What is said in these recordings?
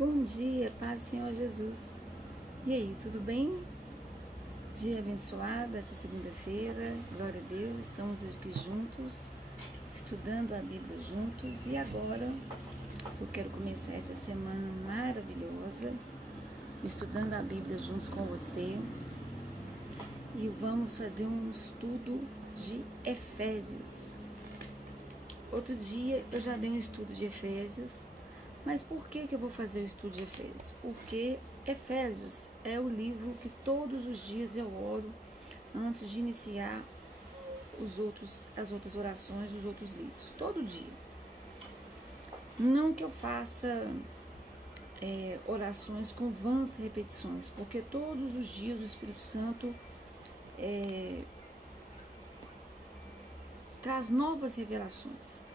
Bom dia, paz do Senhor Jesus. E aí, tudo bem? Dia abençoado, essa segunda-feira, glória a Deus, estamos aqui juntos, estudando a Bíblia juntos. E agora, eu quero começar essa semana maravilhosa, estudando a Bíblia juntos com você. E vamos fazer um estudo de Efésios. Outro dia eu já dei um estudo de Efésios. Mas por que eu vou fazer o estudo de Efésios? Porque Efésios é o livro que todos os dias eu oro antes de iniciar as outras orações dos outros livros. Todo dia. Não que eu faça orações com vãs repetições, porque todos os dias o Espírito Santo traz novas revelações.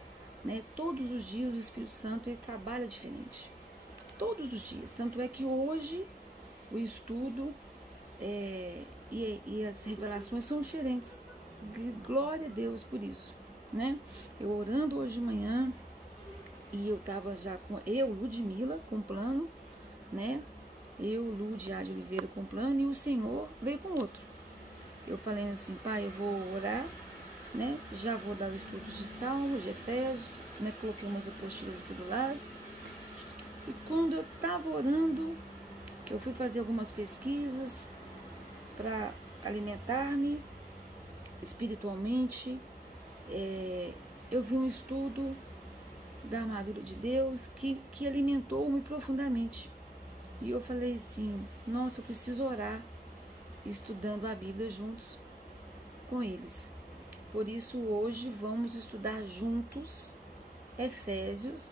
Todos os dias o Espírito Santo ele trabalha diferente, todos os dias, tanto é que hoje o estudo e as revelações são diferentes. Glória a Deus por isso, Eu orando hoje de manhã e eu estava já com Ludmila, com plano, Lud de Oliveira com plano, e o Senhor veio com outro. Eu falei assim: Pai, eu vou orar, já vou dar o estudo de Salmos, de Efésios, coloquei umas apostilas aqui do lado. E quando eu estava orando, que eu fui fazer algumas pesquisas para alimentar-me espiritualmente, eu vi um estudo da armadura de Deus que alimentou-me profundamente. E eu falei assim: nossa, eu preciso orar, estudando a Bíblia juntos com eles. Por isso, hoje vamos estudar juntos Efésios,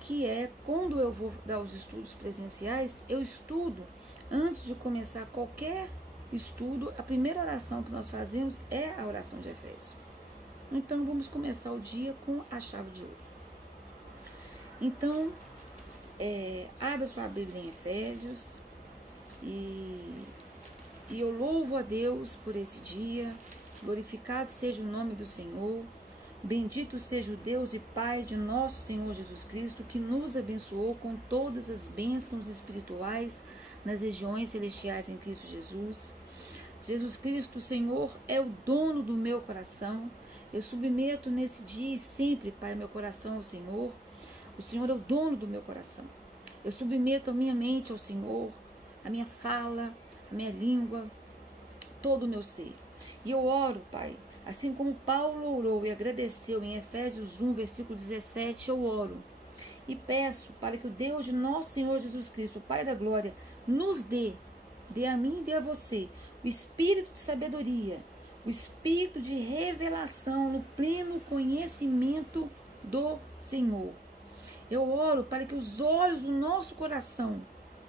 que é quando eu vou dar os estudos presenciais, eu estudo, antes de começar qualquer estudo, a primeira oração que nós fazemos é a oração de Efésios. Então, vamos começar o dia com a chave de ouro. Então, abra sua Bíblia em Efésios e eu louvo a Deus por esse dia. Glorificado seja o nome do Senhor, bendito seja o Deus e Pai de nosso Senhor Jesus Cristo, que nos abençoou com todas as bênçãos espirituais nas regiões celestiais em Cristo Jesus. Jesus Cristo, o Senhor, é o dono do meu coração. Eu submeto nesse dia e sempre, Pai, meu coração ao Senhor. O Senhor é o dono do meu coração. Eu submeto a minha mente ao Senhor, a minha fala, a minha língua, todo o meu ser. E eu oro, Pai, assim como Paulo orou e agradeceu em Efésios 1, versículo 17, eu oro e peço para que o Deus de nosso Senhor Jesus Cristo, o Pai da glória, nos dê a mim e dê a você, o espírito de sabedoria, o espírito de revelação no pleno conhecimento do Senhor. Eu oro para que os olhos do nosso coração,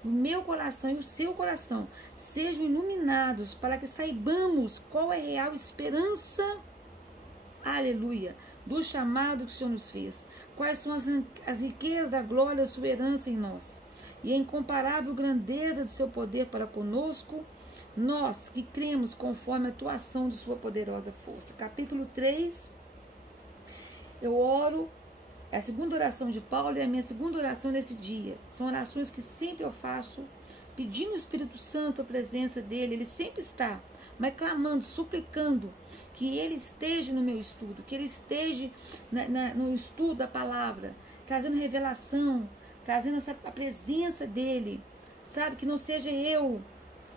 o meu coração e o seu coração sejam iluminados, para que saibamos qual é a real esperança, aleluia, do chamado que o Senhor nos fez, quais são as riquezas da glória da sua herança em nós, e a incomparável grandeza do seu poder para conosco, nós que cremos conforme a atuação de sua poderosa força. Capítulo 3, eu oro. A segunda oração de Paulo é a minha segunda oração nesse dia. São orações que sempre eu faço, pedindo ao Espírito Santo a presença dele. Ele sempre está, mas clamando, suplicando que ele esteja no meu estudo, que ele esteja no estudo da palavra, trazendo revelação, trazendo a presença dele, sabe? Que não seja eu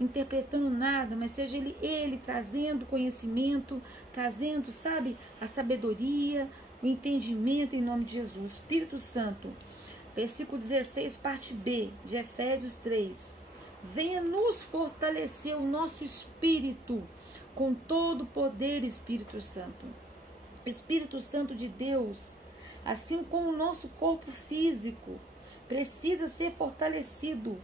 interpretando nada, mas seja ele trazendo conhecimento, trazendo, sabe, a sabedoria, o entendimento em nome de Jesus. Espírito Santo, versículo 16, parte B de Efésios 3. Venha nos fortalecer o nosso espírito com todo o poder, Espírito Santo. Espírito Santo de Deus, assim como o nosso corpo físico precisa ser fortalecido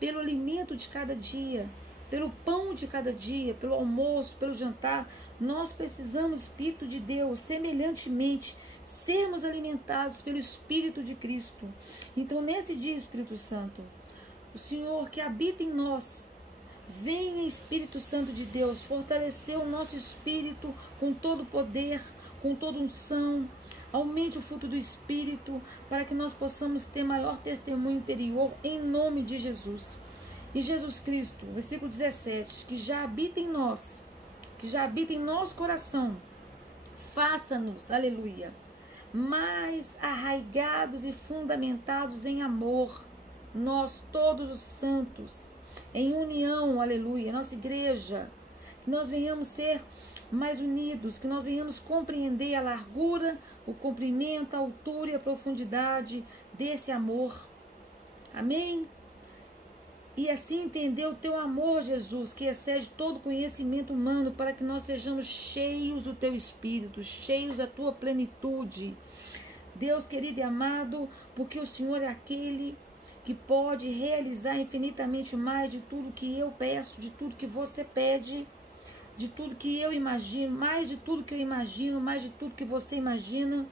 pelo alimento de cada dia, pelo pão de cada dia, pelo almoço, pelo jantar, nós precisamos, Espírito de Deus, semelhantemente, sermos alimentados pelo Espírito de Cristo. Então, nesse dia, Espírito Santo, o Senhor que habita em nós, venha, Espírito Santo de Deus, fortalecer o nosso espírito com todo o poder, com toda unção. Aumente o fruto do Espírito, para que nós possamos ter maior testemunho interior, em nome de Jesus. E Jesus Cristo, versículo 17, que já habita em nós, que já habita em nosso coração, faça-nos, aleluia, mais arraigados e fundamentados em amor, nós todos os santos, em união, aleluia, nossa igreja, que nós venhamos ser mais unidos, que nós venhamos compreender a largura, o comprimento, a altura e a profundidade desse amor. Amém? E assim entender o teu amor, Jesus, que excede todo conhecimento humano, para que nós sejamos cheios do teu Espírito, cheios da tua plenitude. Deus querido e amado, porque o Senhor é aquele que pode realizar infinitamente mais de tudo que eu peço, de tudo que você pede, de tudo que eu imagino, mais de tudo que eu imagino, mais de tudo que você imagina,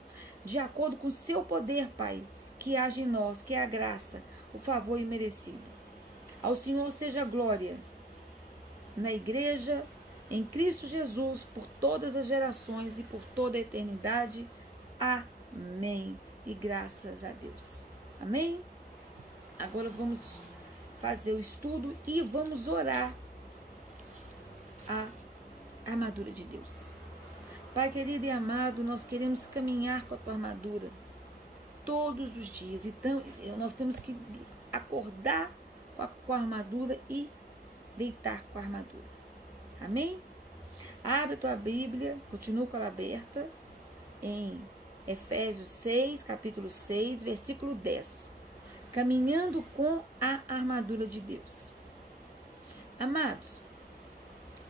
de acordo com o seu poder, Pai, que age em nós, que é a graça, o favor imerecido. Ao Senhor seja a glória na igreja, em Cristo Jesus, por todas as gerações e por toda a eternidade. Amém. E graças a Deus. Amém? Agora vamos fazer o estudo e vamos orar a armadura de Deus. Pai querido e amado, nós queremos caminhar com a tua armadura todos os dias. Então, nós temos que acordar com a armadura e deitar com a armadura. Amém? Abre a tua Bíblia, continua com ela aberta, em Efésios 6, capítulo 6, versículo 10. Caminhando com a armadura de Deus. Amados,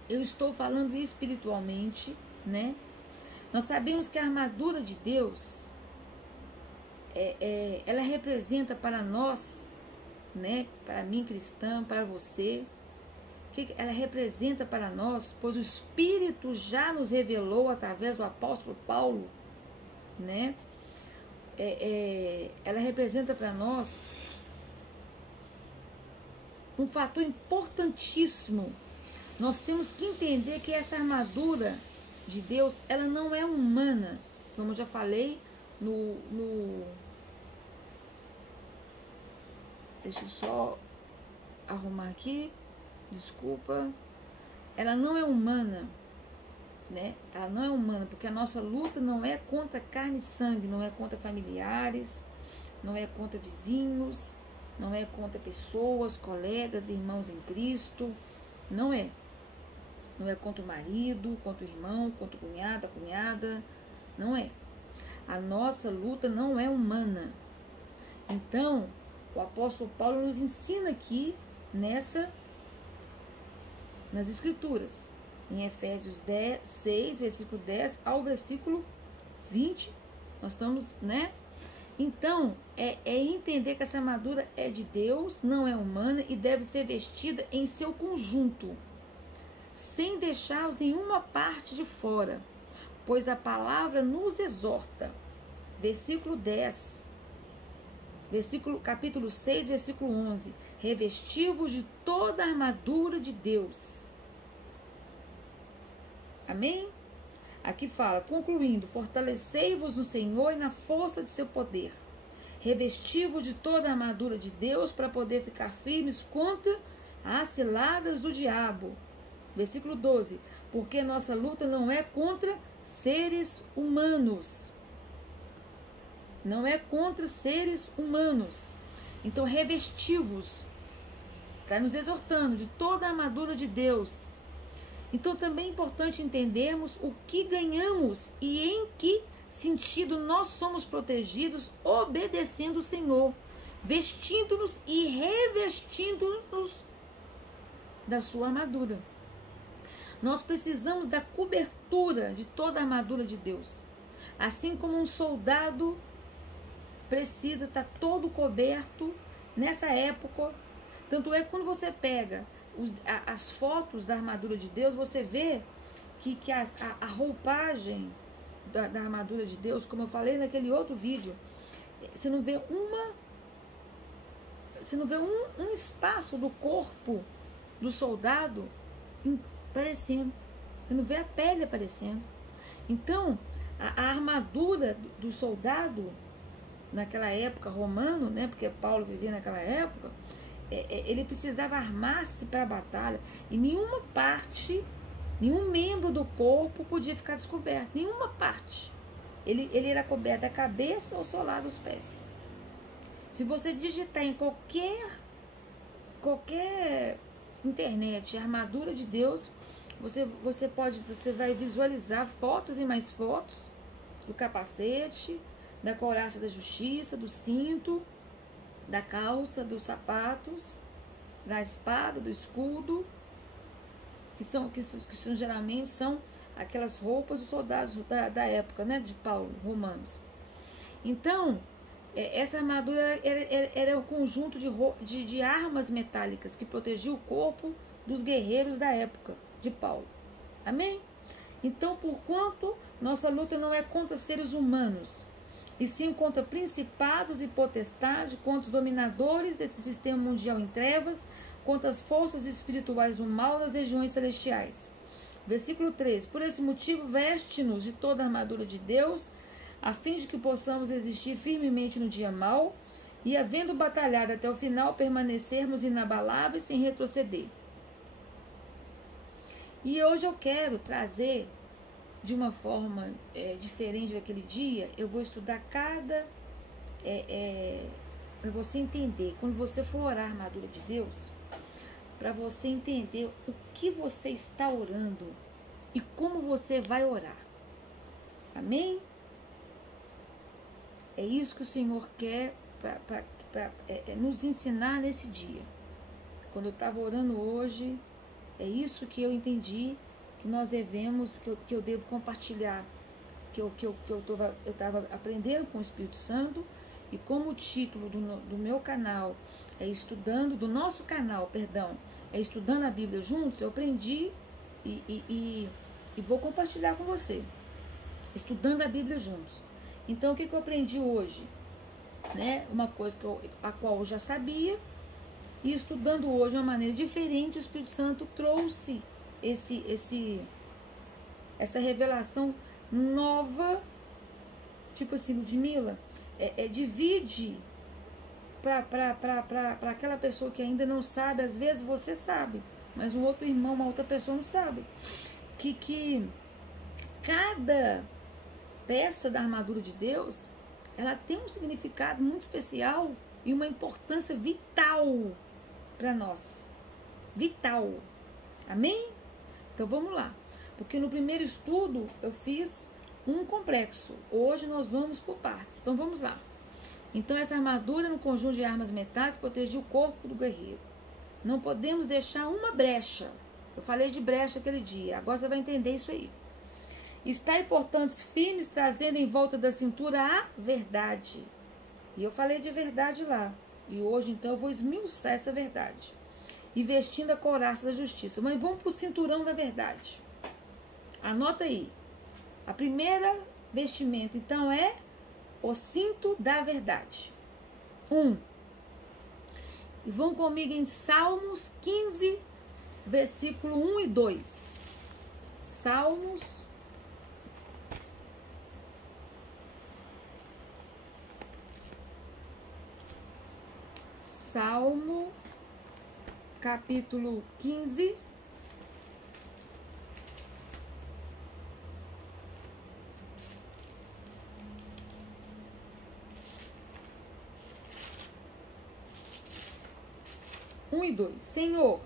eu estou falando espiritualmente, né? Nós sabemos que a armadura de Deus, ela representa para nós, né? Para mim cristã, para você, que ela representa para nós, pois o Espírito já nos revelou através do apóstolo Paulo, né? Ela representa para nós um fator importantíssimo. Nós temos que entender que essa armadura de Deus, ela não é humana, como eu já falei deixa eu só arrumar aqui, desculpa. Ela não é humana, né? Ela não é humana, porque a nossa luta não é contra carne e sangue, não é contra familiares, não é contra vizinhos, não é contra pessoas, colegas, irmãos em Cristo, não é. Não é contra o marido, contra o irmão, contra o cunhado, a cunhada, não é. A nossa luta não é humana. Então, o apóstolo Paulo nos ensina aqui nas Escrituras, em Efésios 6, versículo 10 ao versículo 20, nós estamos, né? Então, é entender que essa armadura é de Deus, não é humana e deve ser vestida em seu conjunto, sem deixarmos nenhuma parte de fora, pois a palavra nos exorta. Versículo 10, capítulo 6, versículo 11. Revesti-vos de toda a armadura de Deus. Amém? Aqui fala, concluindo, fortalecei-vos no Senhor e na força de seu poder. Revesti-vos de toda a armadura de Deus para poder ficar firmes contra as ciladas do diabo. Versículo 12, porque nossa luta não é contra seres humanos. Não é contra seres humanos. Então, revesti-vos, está nos exortando de toda a armadura de Deus. Então, também é importante entendermos o que ganhamos e em que sentido nós somos protegidos obedecendo o Senhor, vestindo-nos e revestindo-nos da sua armadura. Nós precisamos da cobertura de toda a armadura de Deus. Assim como um soldado precisa estar todo coberto nessa época. Tanto é que quando você pega as fotos da armadura de Deus, você vê que a roupagem da armadura de Deus, como eu falei naquele outro vídeo, você não vê um espaço do corpo do soldado aparecendo. Você não vê a pele aparecendo. Então, A armadura do soldado, naquela época romano, né? Porque Paulo vivia naquela época, ele precisava armar-se para a batalha. E nenhuma parte, nenhum membro do corpo podia ficar descoberto. Nenhuma parte. Ele era coberto da cabeça ao solar dos pés. Se você digitar em qualquer internet, armadura de Deus, você vai visualizar fotos e mais fotos do capacete, da couraça da justiça, do cinto, da calça, dos sapatos, da espada, do escudo, que geralmente são aquelas roupas dos soldados da época, né, de Paulo, romanos. Então, essa armadura era um conjunto de armas metálicas que protegia o corpo dos guerreiros da época de Paulo. Amém? Então, porquanto nossa luta não é contra seres humanos, e sim contra principados e potestades, contra os dominadores desse sistema mundial em trevas, contra as forças espirituais do mal nas regiões celestiais. Versículo 13. Por esse motivo, veste-nos de toda a armadura de Deus, a fim de que possamos resistir firmemente no dia mau, e havendo batalhado até o final, permanecermos inabaláveis sem retroceder. E hoje eu quero trazer, de uma forma diferente daquele dia, eu vou estudar cada... para você entender, quando você for orar a armadura de Deus, para você entender o que você está orando e como você vai orar. Amém? É isso que o Senhor quer para nos ensinar nesse dia. Quando eu estava orando hoje, é isso que eu entendi que nós devemos, que eu devo compartilhar, que eu estava aprendendo com o Espírito Santo, e como o título do meu canal é estudando, do nosso canal, perdão, é estudando a Bíblia juntos, eu aprendi e vou compartilhar com você, estudando a Bíblia juntos. Então, o que eu aprendi hoje? Né? Uma coisa a qual eu já sabia, e estudando hoje de uma maneira diferente, o Espírito Santo trouxe essa revelação nova, tipo assim, Ludmila, divide para aquela pessoa que ainda não sabe. Às vezes você sabe, mas um outro irmão, uma outra pessoa não sabe, que cada peça da armadura de Deus, ela tem um significado muito especial e uma importância vital para nós, vital. Amém? Então vamos lá, porque no primeiro estudo eu fiz um complexo, hoje nós vamos por partes. Então vamos lá. Então essa armadura no conjunto de armas metálicas protegia o corpo do guerreiro. Não podemos deixar uma brecha. Eu falei de brecha aquele dia, agora você vai entender isso aí. Estai, portanto, firmes, trazendo em volta da cintura a verdade. E eu falei de verdade lá. E hoje, então, eu vou esmiuçar essa verdade. E vestindo a couraça da justiça. Mas vamos para o cinturão da verdade. Anota aí. A primeira vestimenta, então, é o cinto da verdade. 1. E vão comigo em Salmos 15, versículo 1 e 2. Salmo, capítulo 15, um e 2. Senhor,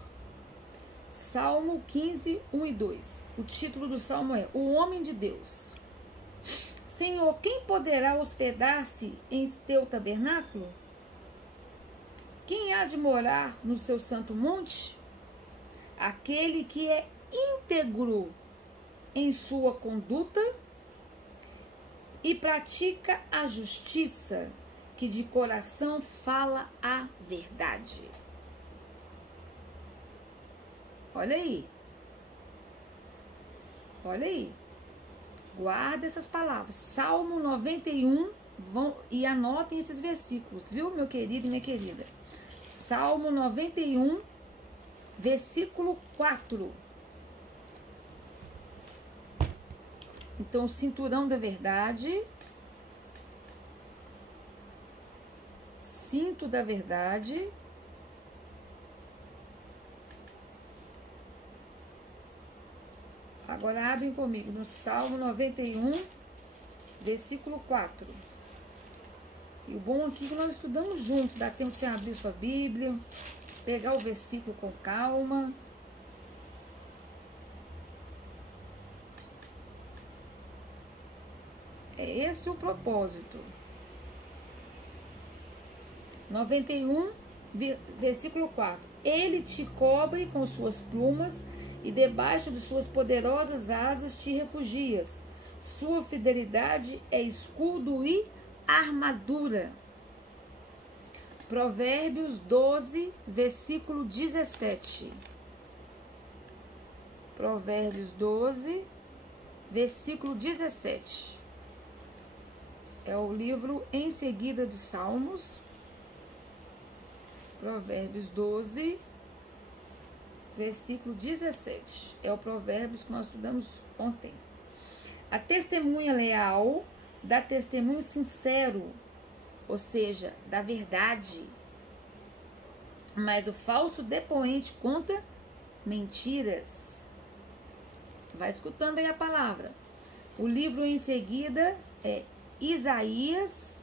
Salmo 15, 1 e 2. O título do salmo é O Homem de Deus. Senhor, quem poderá hospedar-se em teu tabernáculo? Quem há de morar no seu santo monte? Aquele que é íntegro em sua conduta e pratica a justiça, que de coração fala a verdade. Olha aí. Olha aí. Guarda essas palavras. Salmo 91, e anotem esses versículos, viu, meu querido e minha querida? Salmo 91, versículo 4. Então, cinturão da verdade, cinto da verdade, agora abrem comigo no Salmo 91, versículo 4. E o bom aqui é que nós estudamos juntos, dá tempo de você abrir sua Bíblia, pegar o versículo com calma. É esse o propósito. 91, versículo 4. Ele te cobre com suas plumas e debaixo de suas poderosas asas te refugias. Sua fidelidade é escudo e armadura. Provérbios 12, versículo 17. Provérbios 12, versículo 17. É o livro em seguida dos Salmos. Provérbios 12, versículo 17. É o Provérbios que nós estudamos ontem. A testemunha leal dá testemunho sincero, ou seja, da verdade. Mas o falso depoente conta mentiras. Vai escutando aí a palavra. O livro em seguida é Isaías,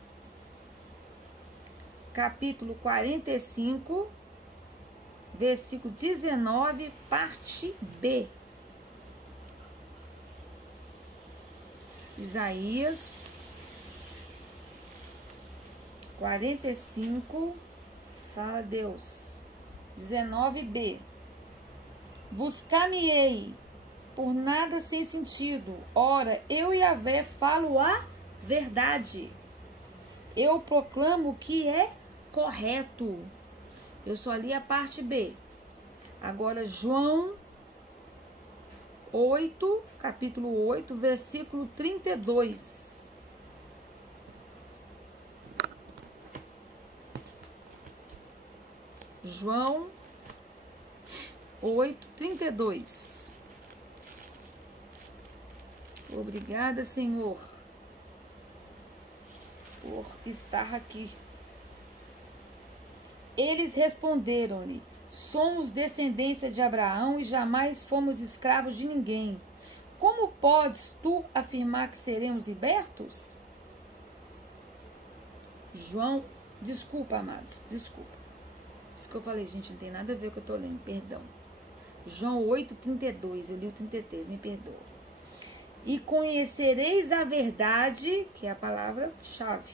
capítulo 45, versículo 19, parte B. Isaías 45, fala Deus, 19b. Buscar-me-ei por nada sem sentido. Ora, eu e Yahvé falo a verdade. Eu proclamo o que é correto. Eu só li a parte B. Agora, João 8, capítulo 8, versículo 32. João 8, 32. Obrigada, Senhor, por estar aqui. Eles responderam-lhe: somos descendência de Abraão e jamais fomos escravos de ninguém. Como podes tu afirmar que seremos libertos? João, desculpa, amados, desculpa. Isso que eu falei, gente, não tem nada a ver com o que eu estou lendo, perdão. João 8, 32, eu li o 33, me perdoa. E conhecereis a verdade, que é a palavra-chave,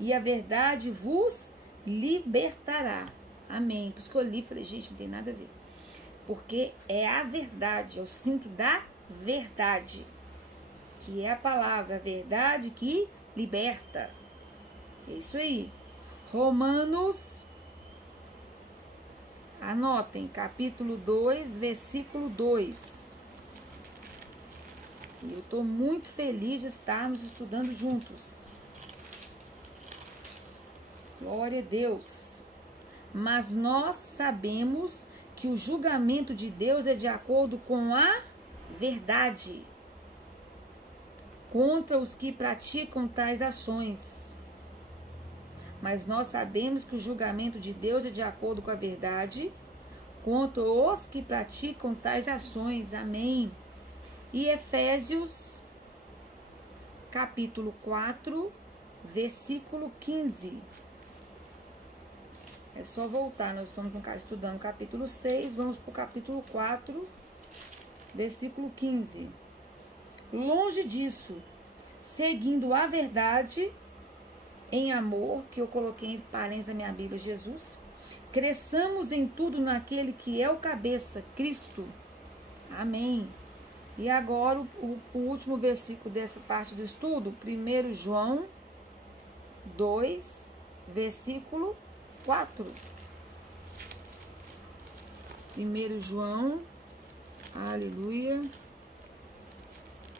e a verdade vos libertará. Amém. Por isso que eu li e falei, gente, não tem nada a ver. Porque é a verdade, é o cinto da verdade, que é a palavra, a verdade que liberta. É isso aí. Romanos, anotem, capítulo 2, versículo 2. E eu estou muito feliz de estarmos estudando juntos. Glória a Deus. Mas nós sabemos que o julgamento de Deus é de acordo com a verdade contra os que praticam tais ações. Mas nós sabemos que o julgamento de Deus é de acordo com a verdade contra os que praticam tais ações. Amém. E Efésios, capítulo 4, versículo 15. É só voltar, nós estamos estudando o capítulo 6, vamos para o capítulo 4, versículo 15. Longe disso, seguindo a verdade em amor, que eu coloquei em parênteses na minha Bíblia, Jesus, cresçamos em tudo naquele que é o cabeça, Cristo. Amém. E agora o último versículo dessa parte do estudo, 1 João 2, versículo 4. 1 João, aleluia.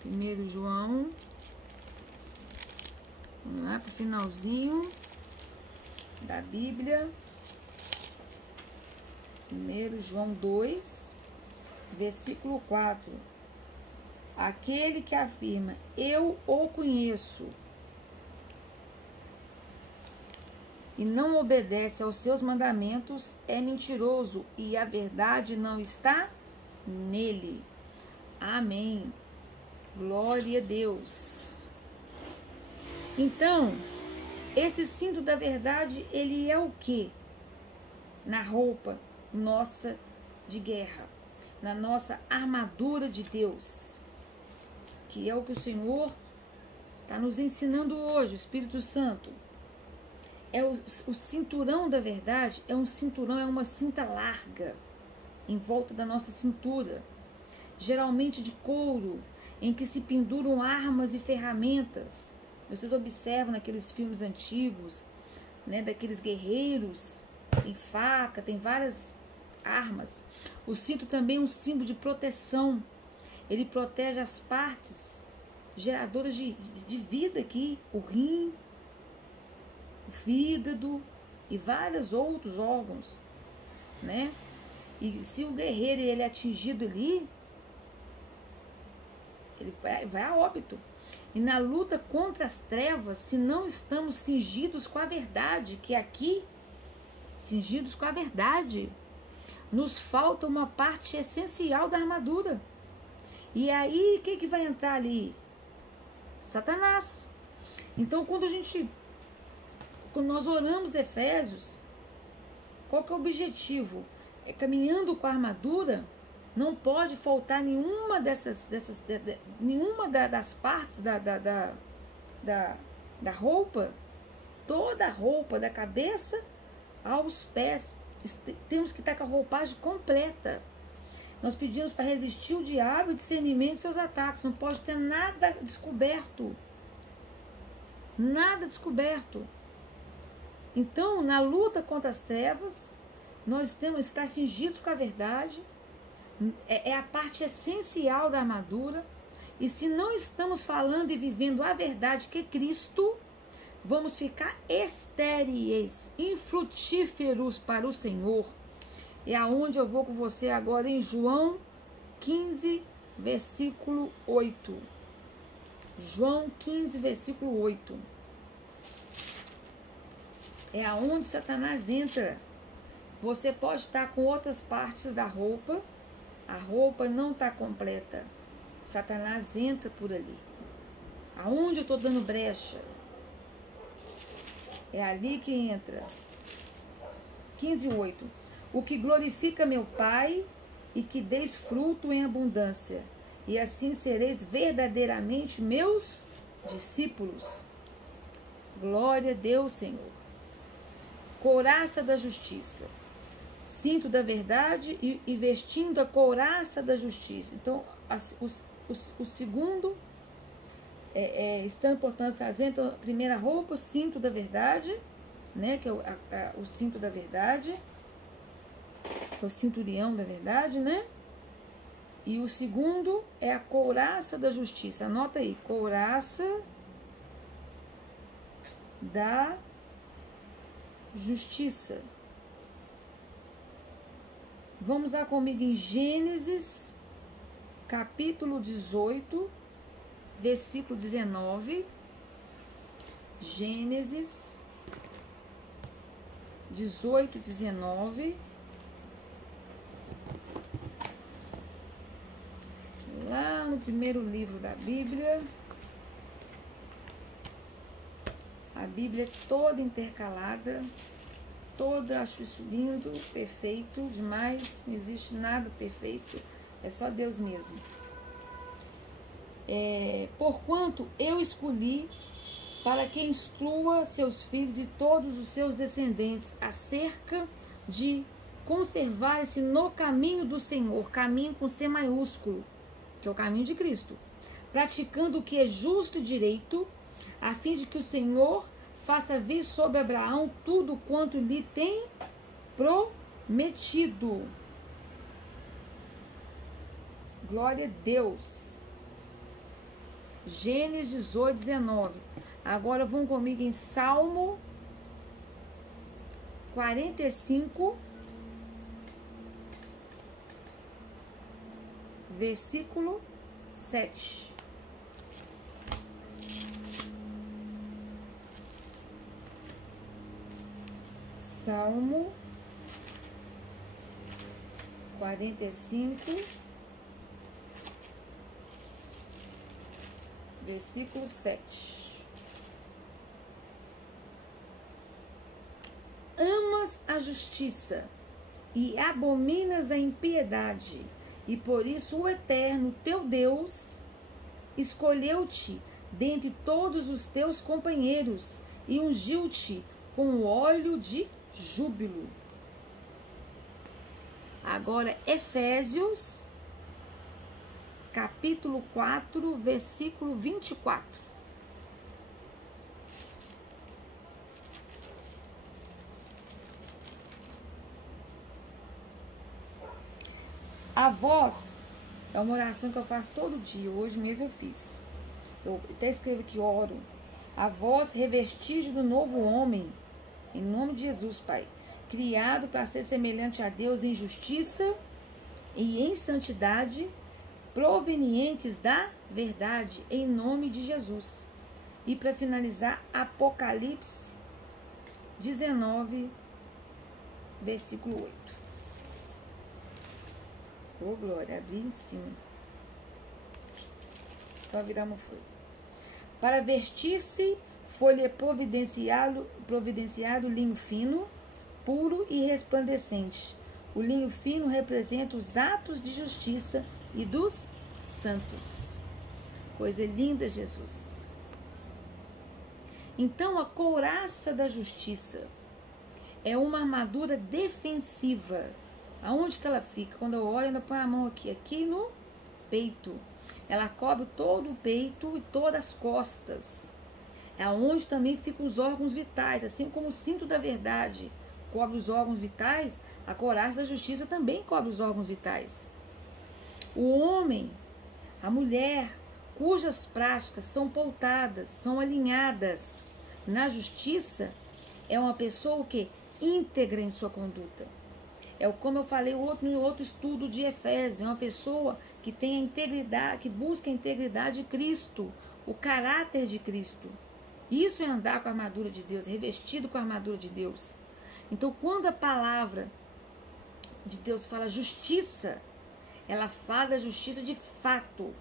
1 João, vamos lá para o finalzinho da Bíblia. 1 João 2, versículo 4. Aquele que afirma, eu o conheço, e não obedece aos seus mandamentos, é mentiroso, e a verdade não está nele. Amém. Glória a Deus. Então, esse cinto da verdade, ele é o quê? Na roupa nossa de guerra, na nossa armadura de Deus, que é o que o Senhor está nos ensinando hoje, o Espírito Santo. É o cinturão da verdade, é um cinturão, é uma cinta larga em volta da nossa cintura, geralmente de couro, em que se penduram armas e ferramentas. Vocês observam naqueles filmes antigos, né, daqueles guerreiros, tem faca, tem várias armas. O cinto também é um símbolo de proteção. Ele protege as partes geradoras de vida aqui, o rim, o fígado e vários outros órgãos, né? E se o guerreiro ele é atingido ali, ele vai a óbito. E na luta contra as trevas, se não estamos cingidos com a verdade, que aqui, cingidos com a verdade, nos falta uma parte essencial da armadura. E aí, quem que vai entrar ali? Satanás. Então, quando nós oramos Efésios, qual que é o objetivo? É caminhando com a armadura, não pode faltar nenhuma nenhuma das partes da roupa, toda a roupa, da cabeça aos pés. Temos que estar com a roupagem completa. Nós pedimos para resistir o diabo e discernimento de seus ataques. Não pode ter nada descoberto. Nada descoberto. Então, na luta contra as trevas, nós temos que estar cingidos com a verdade. É a parte essencial da armadura. E se não estamos falando e vivendo a verdade que é Cristo, vamos ficar estéreis, infrutíferos para o Senhor. É aonde eu vou com você agora em João 15, versículo 8. João 15, versículo 8. É aonde Satanás entra. Você pode estar com outras partes da roupa, a roupa não está completa. Satanás entra por ali. Aonde eu estou dando brecha? É ali que entra. 15:8. O que glorifica meu Pai e que deis fruto em abundância, e assim sereis verdadeiramente meus discípulos. Glória a Deus, Senhor. Couraça da justiça. Cinto da verdade e vestindo a couraça da justiça. Então, o segundo, estando, portanto, trazendo a primeira roupa, o cinto da verdade, né, que é o cinto da verdade, que é o cinturião da verdade, né? E o segundo é a couraça da justiça. Anota aí, couraça da justiça. Vamos lá comigo em Gênesis, capítulo 18, versículo 19. Gênesis 18, 19. Lá no primeiro livro da Bíblia. A Bíblia é toda intercalada. Toda, acho isso lindo, perfeito, demais. Não existe nada perfeito. É só Deus mesmo. Porquanto eu escolhi para que instrua seus filhos e todos os seus descendentes acerca de conservar-se no caminho do Senhor, caminho com C maiúsculo, que é o caminho de Cristo, praticando o que é justo e direito, a fim de que o Senhor faça vir sobre Abraão tudo quanto lhe tem prometido. Glória a Deus. Gênesis 18, 19. Agora vão comigo em Salmo 45, versículo 7. Salmo 45, versículo 7. Amas a justiça e abominas a impiedade, e por isso o Eterno, teu Deus, escolheu-te dentre todos os teus companheiros e ungiu-te com o óleo de júbilo. Agora, Efésios, capítulo 4, versículo 24. A vós, é uma oração que eu faço todo dia, hoje mesmo eu fiz. Eu até escrevo aqui, oro. A vós, revestígio do novo homem, em nome de Jesus, Pai, criado para ser semelhante a Deus em justiça e em santidade, provenientes da verdade, em nome de Jesus. E para finalizar, Apocalipse 19, versículo 8. Ô, glória, abri em cima. Só virar uma folha. Para vestir-se, foi-lhe providenciado linho fino, puro e resplandecente. O linho fino representa os atos de justiça e dos santos. Coisa linda, Jesus. Então, a couraça da justiça é uma armadura defensiva. Aonde que ela fica? Quando eu olho, ela põe a mão aqui no peito. Ela cobre todo o peito e todas as costas. É onde também ficam os órgãos vitais, assim como o cinto da verdade cobre os órgãos vitais, a couraça da justiça também cobre os órgãos vitais. O homem, a mulher, cujas práticas são pautadas, são alinhadas na justiça, é uma pessoa que íntegra em sua conduta. É como eu falei em outro estudo de Efésios, é uma pessoa que tem a integridade, que busca a integridade de Cristo, o caráter de Cristo. Isso é andar com a armadura de Deus, revestido com a armadura de Deus. Então, quando a palavra de Deus fala justiça, ela fala da justiça de fato.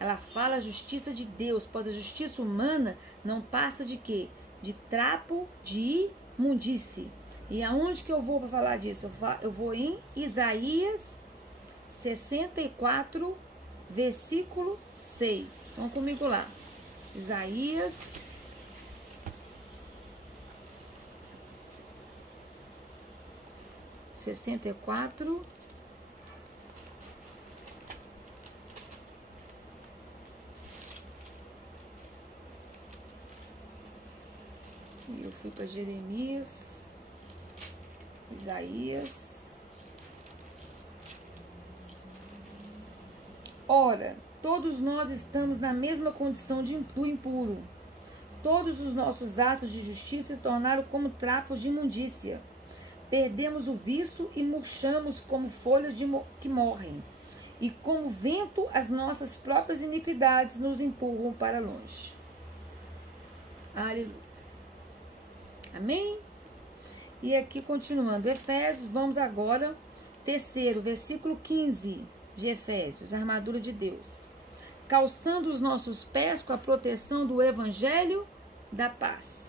Ela fala a justiça de Deus, pois a justiça humana não passa de quê? De trapo de imundície. E aonde que eu vou para falar disso? Eu vou em Isaías 64, versículo 6. Vamos comigo lá. Isaías 64, e eu fui para Jeremias, Isaías. Ora, todos nós estamos na mesma condição do impuro. Todos os nossos atos de justiça se tornaram como trapos de imundícia. Perdemos o viço e murchamos como folhas que morrem. E como vento, as nossas próprias iniquidades nos empurram para longe. Aleluia. Amém? E aqui continuando, Efésios, vamos agora, terceiro, versículo 15 de Efésios, armadura de Deus. Calçando os nossos pés com a proteção do evangelho da paz.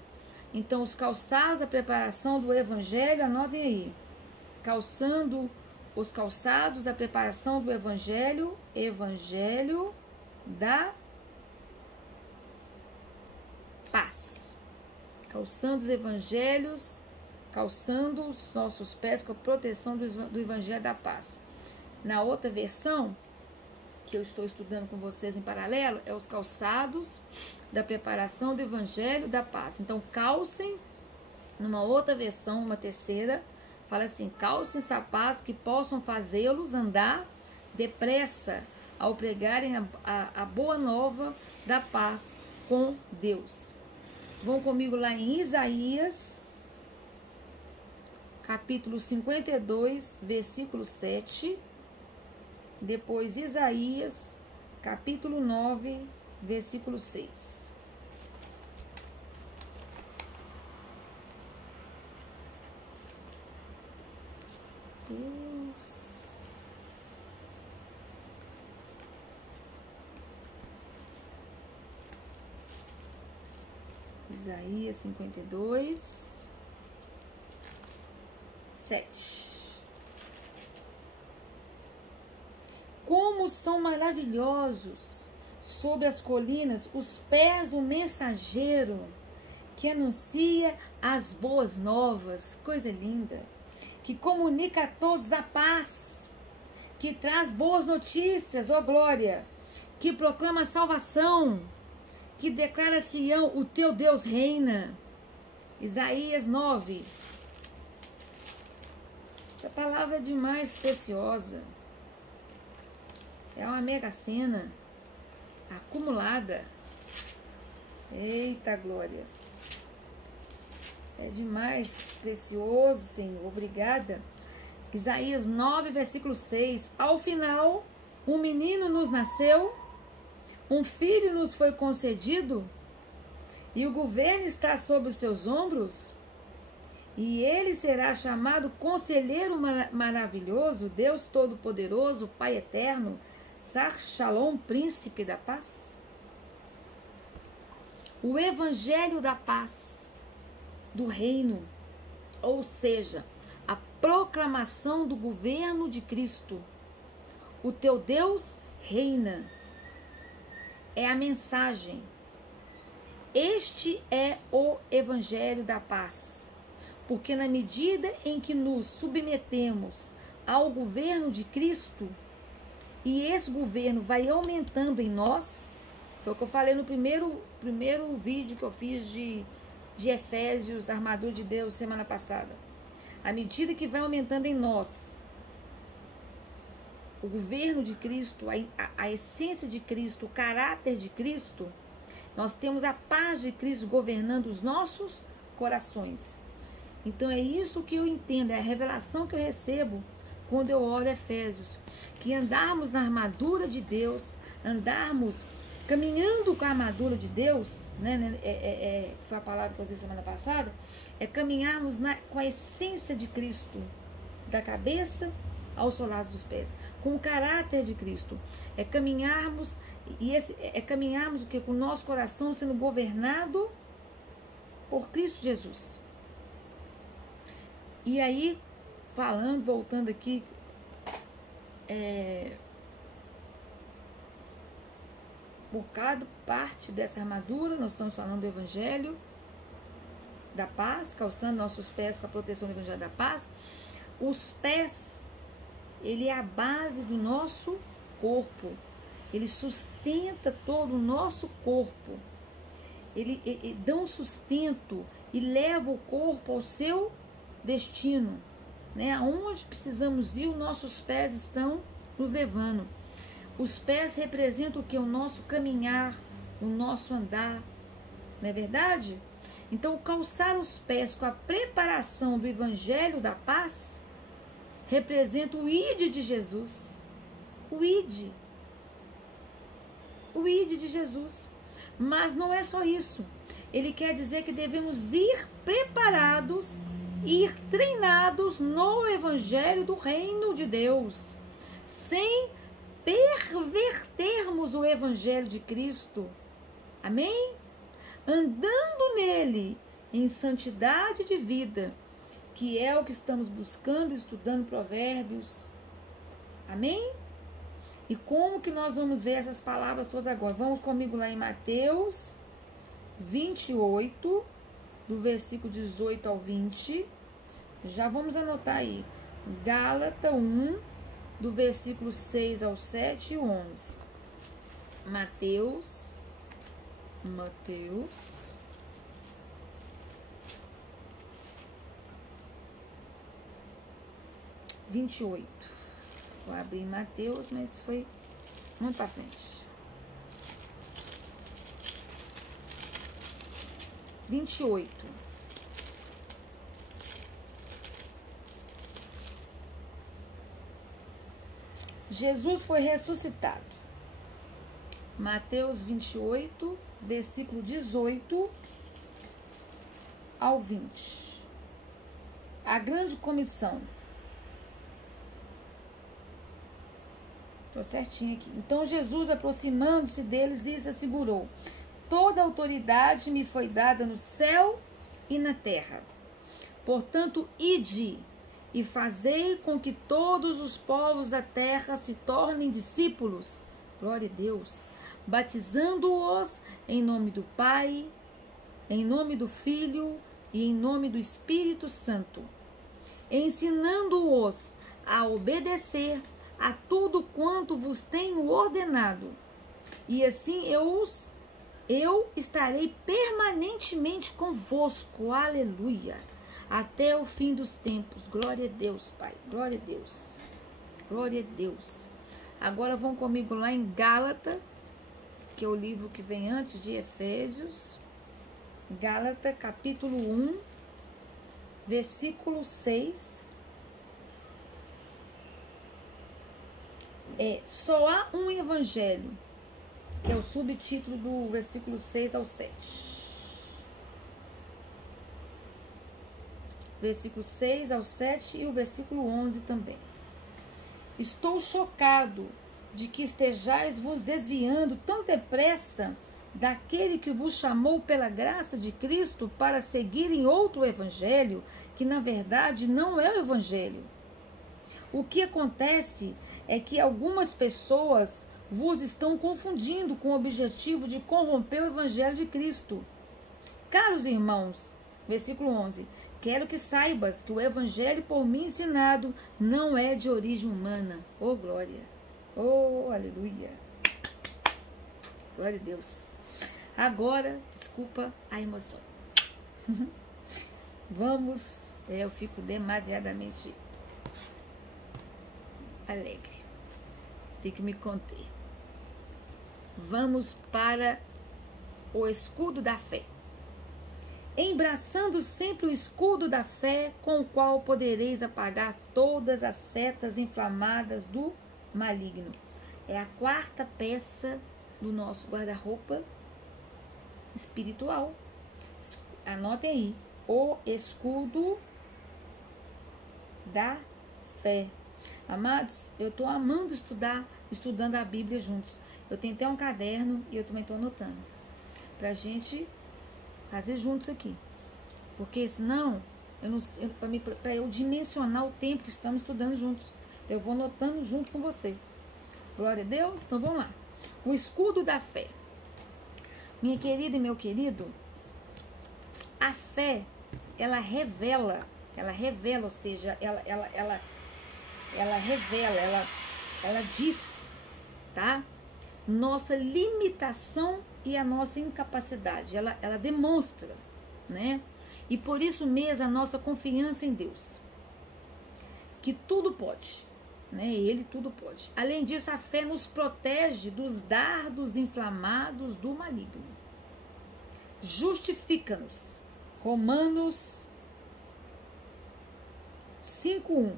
Então, os calçados, a preparação do evangelho, anotem aí. Calçando os calçados da preparação do evangelho da paz. Calçando os evangelhos, calçando os nossos pés com a proteção do evangelho da paz. Na outra versão, que eu estou estudando com vocês em paralelo, é os calçados da preparação do evangelho da paz. Então, calcem, numa outra versão, uma terceira, fala assim, calcem sapatos que possam fazê-los andar depressa ao pregarem a boa nova da paz com Deus. Vão comigo lá em Isaías, capítulo 52, versículo 7. Depois Isaías capítulo 9, versículo 6. Isaías 52, 7. Como são maravilhosos sobre as colinas os pés do mensageiro que anuncia as boas novas, coisa linda, que comunica a todos a paz, que traz boas notícias, ó glória, que proclama a salvação, que declara a Sião, o teu Deus reina. Isaías 9. Essa palavra é demais preciosa. É uma mega cena acumulada. Eita glória. É demais precioso, Senhor. Obrigada. Isaías 9, versículo 6. Ao final, um menino nos nasceu, um filho nos foi concedido, e o governo está sobre os seus ombros, e ele será chamado Conselheiro Maravilhoso, Deus Todo-Poderoso, Pai Eterno, Sar Shalom, Príncipe da Paz. O Evangelho da Paz, do Reino, ou seja, a proclamação do governo de Cristo. O teu Deus reina. É a mensagem. Este é o Evangelho da Paz. Porque na medida em que nos submetemos ao governo de Cristo, e esse governo vai aumentando em nós, foi o que eu falei no primeiro vídeo que eu fiz de Efésios, armadura de Deus, semana passada. À medida que vai aumentando em nós o governo de Cristo, a essência de Cristo, o caráter de Cristo, nós temos a paz de Cristo governando os nossos corações. Então é isso que eu entendo, é a revelação que eu recebo quando eu oro Efésios, que andarmos na armadura de Deus, andarmos caminhando com a armadura de Deus, né, foi a palavra que eu usei semana passada, é caminharmos com a essência de Cristo, da cabeça aos solados dos pés, com o caráter de Cristo, é caminharmos, caminharmos o que? Com o nosso coração sendo governado por Cristo Jesus. E aí, voltando aqui, por cada parte dessa armadura, nós estamos falando do Evangelho da Paz, calçando nossos pés com a proteção do Evangelho da Paz. Os pés, ele é a base do nosso corpo, ele sustenta todo o nosso corpo, ele dá um sustento e leva o corpo ao seu destino, né? Aonde precisamos ir, os nossos pés estão nos levando. Os pés representam o que? O nosso caminhar, o nosso andar, não é verdade? Então, calçar os pés com a preparação do Evangelho da Paz representa o ide de Jesus. O ide de Jesus. Mas não é só isso. Ele quer dizer que devemos ir preparados, ir treinados no Evangelho do Reino de Deus, sem pervertermos o Evangelho de Cristo. Amém? Andando nele em santidade de vida, que é o que estamos buscando, estudando Provérbios. Amém? E como que nós vamos ver essas palavras todas agora? Vamos comigo lá em Mateus 28, do versículo 18 ao 20. Já vamos anotar aí. Gálatas 1, do versículo 6 ao 7 e 11. Mateus 28. Vou abrir Mateus, mas foi muito para frente. 28. Jesus foi ressuscitado. Mateus 28, versículo 18 ao 20. A grande comissão. Estou certinho aqui. Então Jesus, aproximando-se deles, lhes assegurou: toda autoridade me foi dada no céu e na terra. Portanto, ide e fazei com que todos os povos da terra se tornem discípulos, glória a Deus, batizando-os em nome do Pai, em nome do Filho e em nome do Espírito Santo, ensinando-os a obedecer a tudo quanto vos tenho ordenado. E assim eu estarei permanentemente convosco, aleluia, até o fim dos tempos. Glória a Deus, Pai, glória a Deus, glória a Deus. Agora vão comigo lá em Gálatas, que é o livro que vem antes de Efésios. Gálatas, capítulo 1, versículo 6. Só há um evangelho, que é o subtítulo do versículo 6 ao 7. Versículo 6 ao 7 e o versículo 11 também. Estou chocado de que estejais vos desviando tão depressa daquele que vos chamou pela graça de Cristo para seguirem outro evangelho, que na verdade não é o evangelho. O que acontece é que algumas pessoas vos estão confundindo com o objetivo de corromper o evangelho de Cristo. Caros irmãos, versículo 11, quero que saibas que o evangelho por mim ensinado não é de origem humana. Oh, glória! Oh, aleluia! Glória a Deus! Agora, desculpa a emoção. Vamos, eu fico demasiadamente alegre. Tem que me conter. Vamos para o escudo da fé. Embraçando sempre o escudo da fé, com o qual podereis apagar todas as setas inflamadas do maligno. É a quarta peça do nosso guarda-roupa espiritual. Anotem aí. O escudo da fé. Amados, eu estou amando estudando a Bíblia juntos. Eu tenho até um caderno e eu também estou anotando. Pra gente fazer juntos aqui. Porque senão, para eu dimensionar o tempo que estamos estudando juntos, eu vou anotando junto com você. Glória a Deus. Então vamos lá. O escudo da fé. Minha querida e meu querido, a fé, ela revela, ou seja, ela revela, ela diz, tá? Nossa limitação e a nossa incapacidade, ela demonstra, né? E por isso mesmo a nossa confiança em Deus, que tudo pode, né? Ele tudo pode. Além disso, a fé nos protege dos dardos inflamados do maligno. Justifica-nos. Romanos 5:1.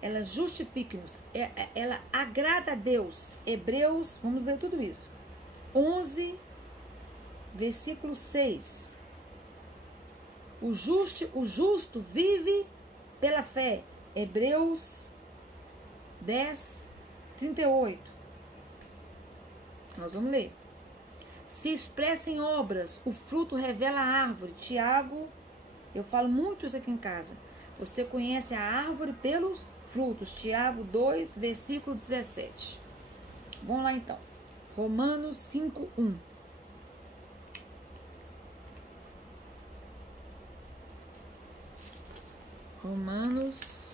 Ela justifica-nos, ela agrada a Deus. Hebreus, vamos ler tudo isso. 11, versículo 6. O justo vive pela fé. Hebreus 10, 38. Nós vamos ler. Se expressa em obras, o fruto revela a árvore. Tiago, eu falo muito isso aqui em casa. Você conhece a árvore pelos frutos. Tiago 2, versículo 17. Vamos lá então. Romanos 5:1. Romanos.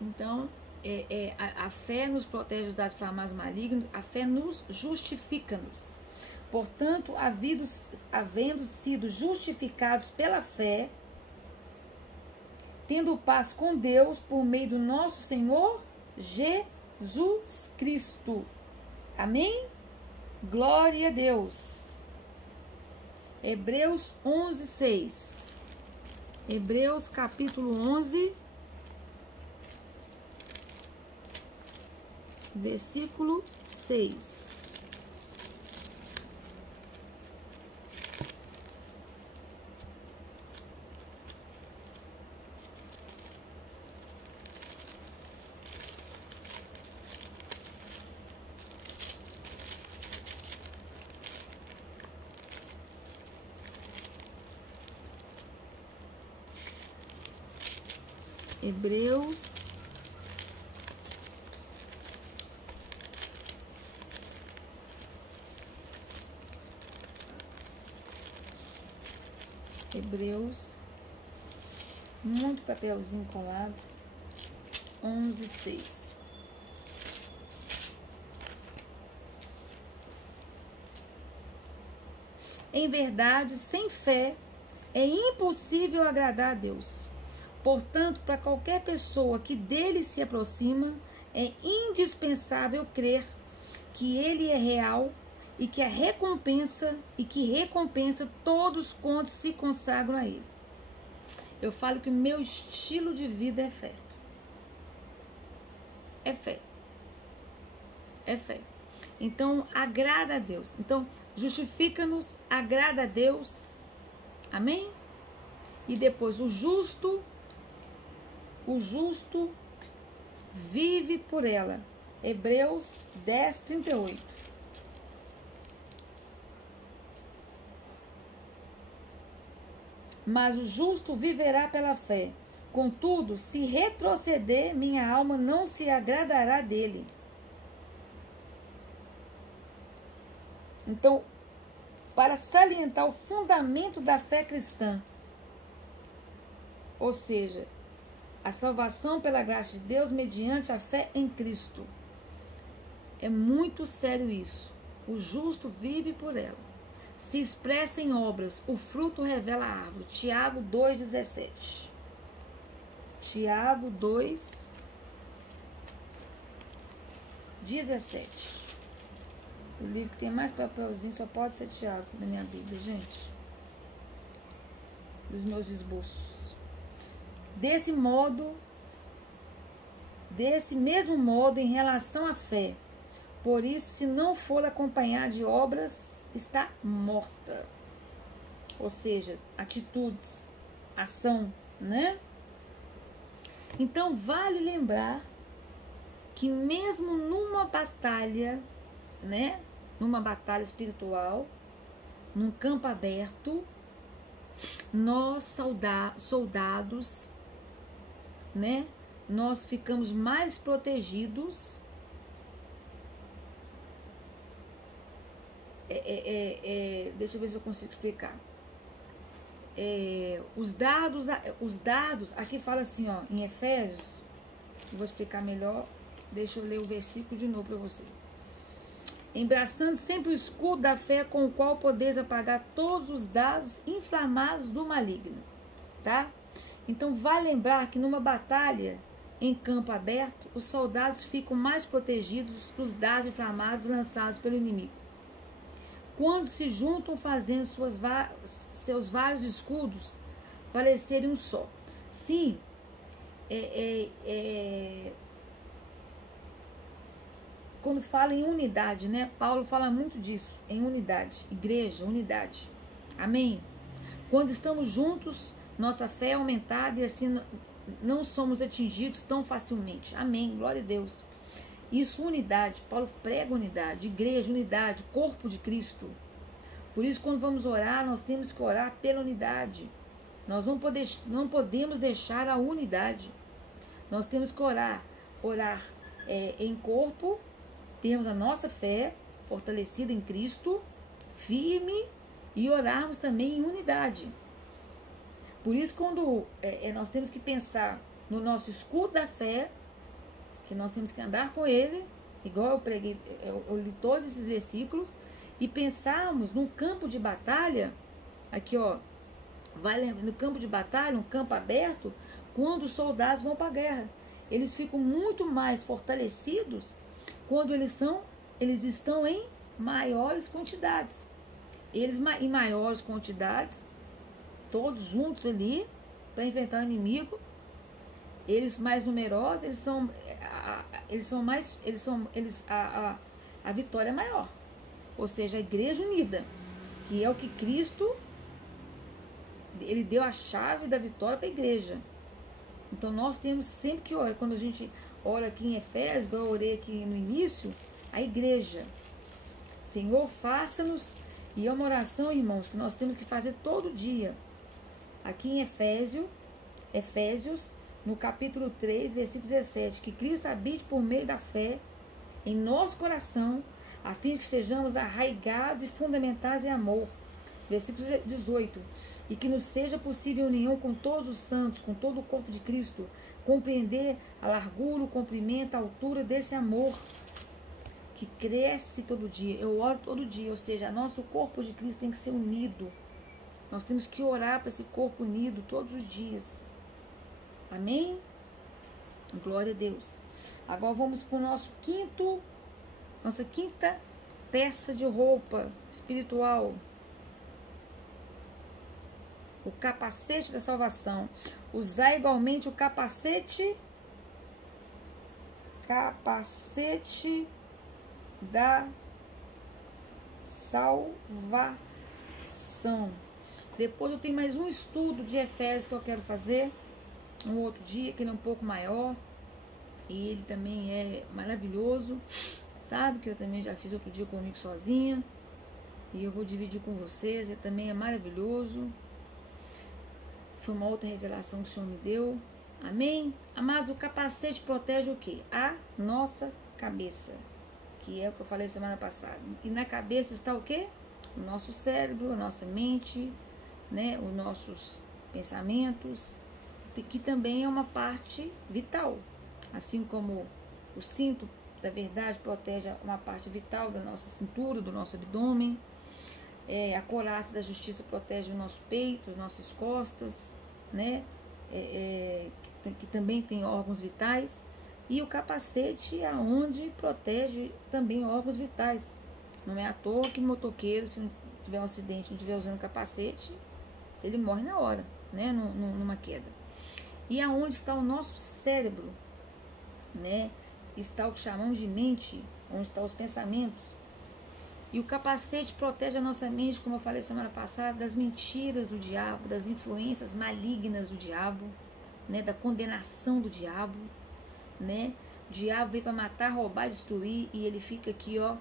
Então, a fé nos protege dos dados inflamados malignos, a fé nos justifica-nos. Portanto, havendo sido justificados pela fé, tendo paz com Deus por meio do nosso Senhor Jesus Cristo. Amém? Glória a Deus. Hebreus 11:6. Hebreus capítulo 11, versículo 6. Hebreus muito papelzinho colado, 11:6. Em verdade, sem fé é impossível agradar a Deus. Portanto, para qualquer pessoa que dele se aproxima, é indispensável crer que ele é real e que recompensa todos quantos se consagram a ele. Eu falo que o meu estilo de vida é fé. É fé. É fé. Então, agrada a Deus. Então, justifica-nos, agrada a Deus. Amém? E depois, o justo vive por ela. Hebreus 10:38. Mas o justo viverá pela fé. Contudo, se retroceder, minha alma não se agradará dele. Então, para salientar o fundamento da fé cristã, ou seja, a salvação pela graça de Deus mediante a fé em Cristo. É muito sério isso. O justo vive por ela. Se expressa em obras, o fruto revela a árvore. Tiago 2:17. Tiago 2:17. O livro que tem mais papelzinho só pode ser Tiago na minha Bíblia, gente. Dos meus esboços. Desse mesmo modo, em relação à fé. Por isso, se não for acompanhar de obras, está morta. Ou seja, atitudes, ação, né? Então, vale lembrar que mesmo numa batalha, né? Numa batalha espiritual, num campo aberto, nós, soldados, né? Nós ficamos mais protegidos. Deixa eu ver se eu consigo explicar. Os dardos, aqui fala assim, ó, em Efésios, eu vou explicar melhor. Deixa eu ler o versículo de novo para você. Embraçando sempre o escudo da fé, com o qual podeis apagar todos os dardos inflamados do maligno, tá? Então, vai lembrar que numa batalha em campo aberto, os soldados ficam mais protegidos dos dardos inflamados lançados pelo inimigo. Quando se juntam fazendo seus vários escudos parecerem um só. Sim, quando fala em unidade, né? Paulo fala muito disso, em unidade, igreja, unidade. Amém? Quando estamos juntos, nossa fé é aumentada e assim não somos atingidos tão facilmente. Amém, glória a Deus. Isso, unidade. Paulo prega unidade, igreja, unidade, corpo de Cristo. Por isso, quando vamos orar, nós temos que orar pela unidade. Nós não podemos deixar a unidade. Nós temos que orar em corpo, termos a nossa fé fortalecida em Cristo, firme, e orarmos também em unidade. Por isso, quando nós temos que pensar no nosso escudo da fé, que nós temos que andar com ele, igual eu preguei, eu li todos esses versículos, e pensarmos num campo de batalha, aqui ó, no campo de batalha, um campo aberto, quando os soldados vão para a guerra. eles ficam muito mais fortalecidos quando eles estão em maiores quantidades. Eles em maiores quantidades, todos juntos ali, para enfrentar o inimigo, eles mais numerosos, a vitória é maior. Ou seja, a igreja unida, que é o que Cristo, ele deu a chave da vitória para a igreja. Então nós temos sempre que orar, quando a gente ora aqui em Efésios, igual eu orei aqui no início, a igreja. Senhor, faça-nos, e é uma oração, irmãos, que nós temos que fazer todo dia. Aqui em Efésios, no capítulo 3, versículo 17, que Cristo habite por meio da fé em nosso coração, a fim de que sejamos arraigados e fundamentados em amor. Versículo 18, e que nos seja possível união com todos os santos, com todo o corpo de Cristo, compreender a largura, o comprimento, a altura desse amor, que cresce todo dia. Eu oro todo dia, ou seja, nosso corpo de Cristo tem que ser unido. Nós temos que orar para esse corpo unido todos os dias. Amém? Glória a Deus. Agora vamos para o nossa quinta peça de roupa espiritual. O capacete da salvação. Usar igualmente o capacete da salvação. Depois eu tenho mais um estudo de Efésios que eu quero fazer um outro dia, que ele é um pouco maior e ele também é maravilhoso, sabe, que eu também já fiz outro dia comigo sozinha e eu vou dividir com vocês. Ele também é maravilhoso, foi uma outra revelação que o Senhor me deu. Amém? Amados, o capacete protege o quê? A nossa cabeça, que é o que eu falei semana passada. E na cabeça está o quê? O nosso cérebro, a nossa mente, né? Os nossos pensamentos, que também é uma parte vital. Assim como o cinto da verdade protege uma parte vital da nossa cintura, do nosso abdômen. A couraça da justiça protege o nosso peito, as nossas costas, né? Que também tem órgãos vitais. E o capacete é onde protege também órgãos vitais. Não é à toa que motoqueiro, se não tiver um acidente, não estiver usando capacete, ele morre na hora, né? Numa queda. E aonde está o nosso cérebro, né? Está o que chamamos de mente, onde estão os pensamentos. E o capacete protege a nossa mente, como eu falei semana passada, das mentiras do diabo, das influências malignas do diabo, né? Da condenação do diabo, né? O diabo veio para matar, roubar, destruir, e ele fica aqui, ó.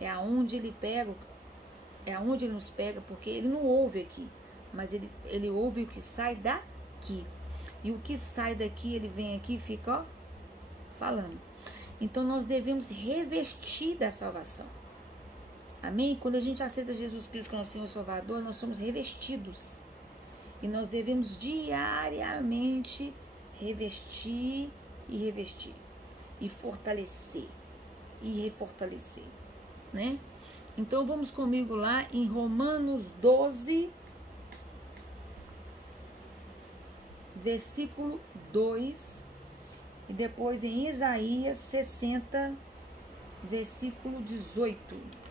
É aonde ele pega, é aonde ele nos pega, porque ele não ouve aqui, mas ele ouve o que sai daqui. E o que sai daqui, ele vem aqui e fica, ó, falando. Então nós devemos revestir da salvação. Amém? Quando a gente aceita Jesus Cristo como Senhor e Salvador, nós somos revestidos. E nós devemos diariamente revestir e revestir. E fortalecer. E refortalecer. Né? Então vamos comigo lá em Romanos 12, versículo 2, e depois em Isaías 60, versículo 18.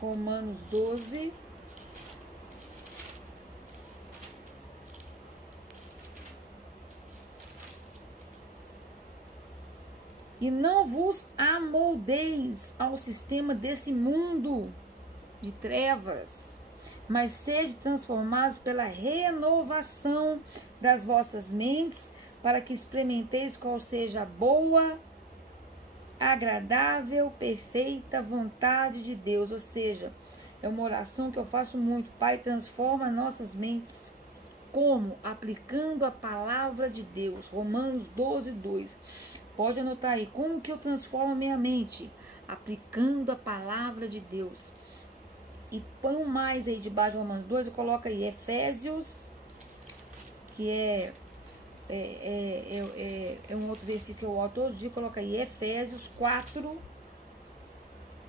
Romanos 12, e não vos amoldeis ao sistema desse mundo de trevas, mas sede transformados pela renovação das vossas mentes, para que experimenteis qual seja a boa, agradável, perfeita vontade de Deus. Ou seja, é uma oração que eu faço muito. Pai, transforma nossas mentes. Como? Aplicando a palavra de Deus. Romanos 12, 2. Pode anotar aí. Como que eu transformo a minha mente? Aplicando a palavra de Deus. E põe um mais aí debaixo de Romanos 2, eu coloco aí Efésios, que é um outro versículo que eu oro todo dia, coloca aí Efésios 4,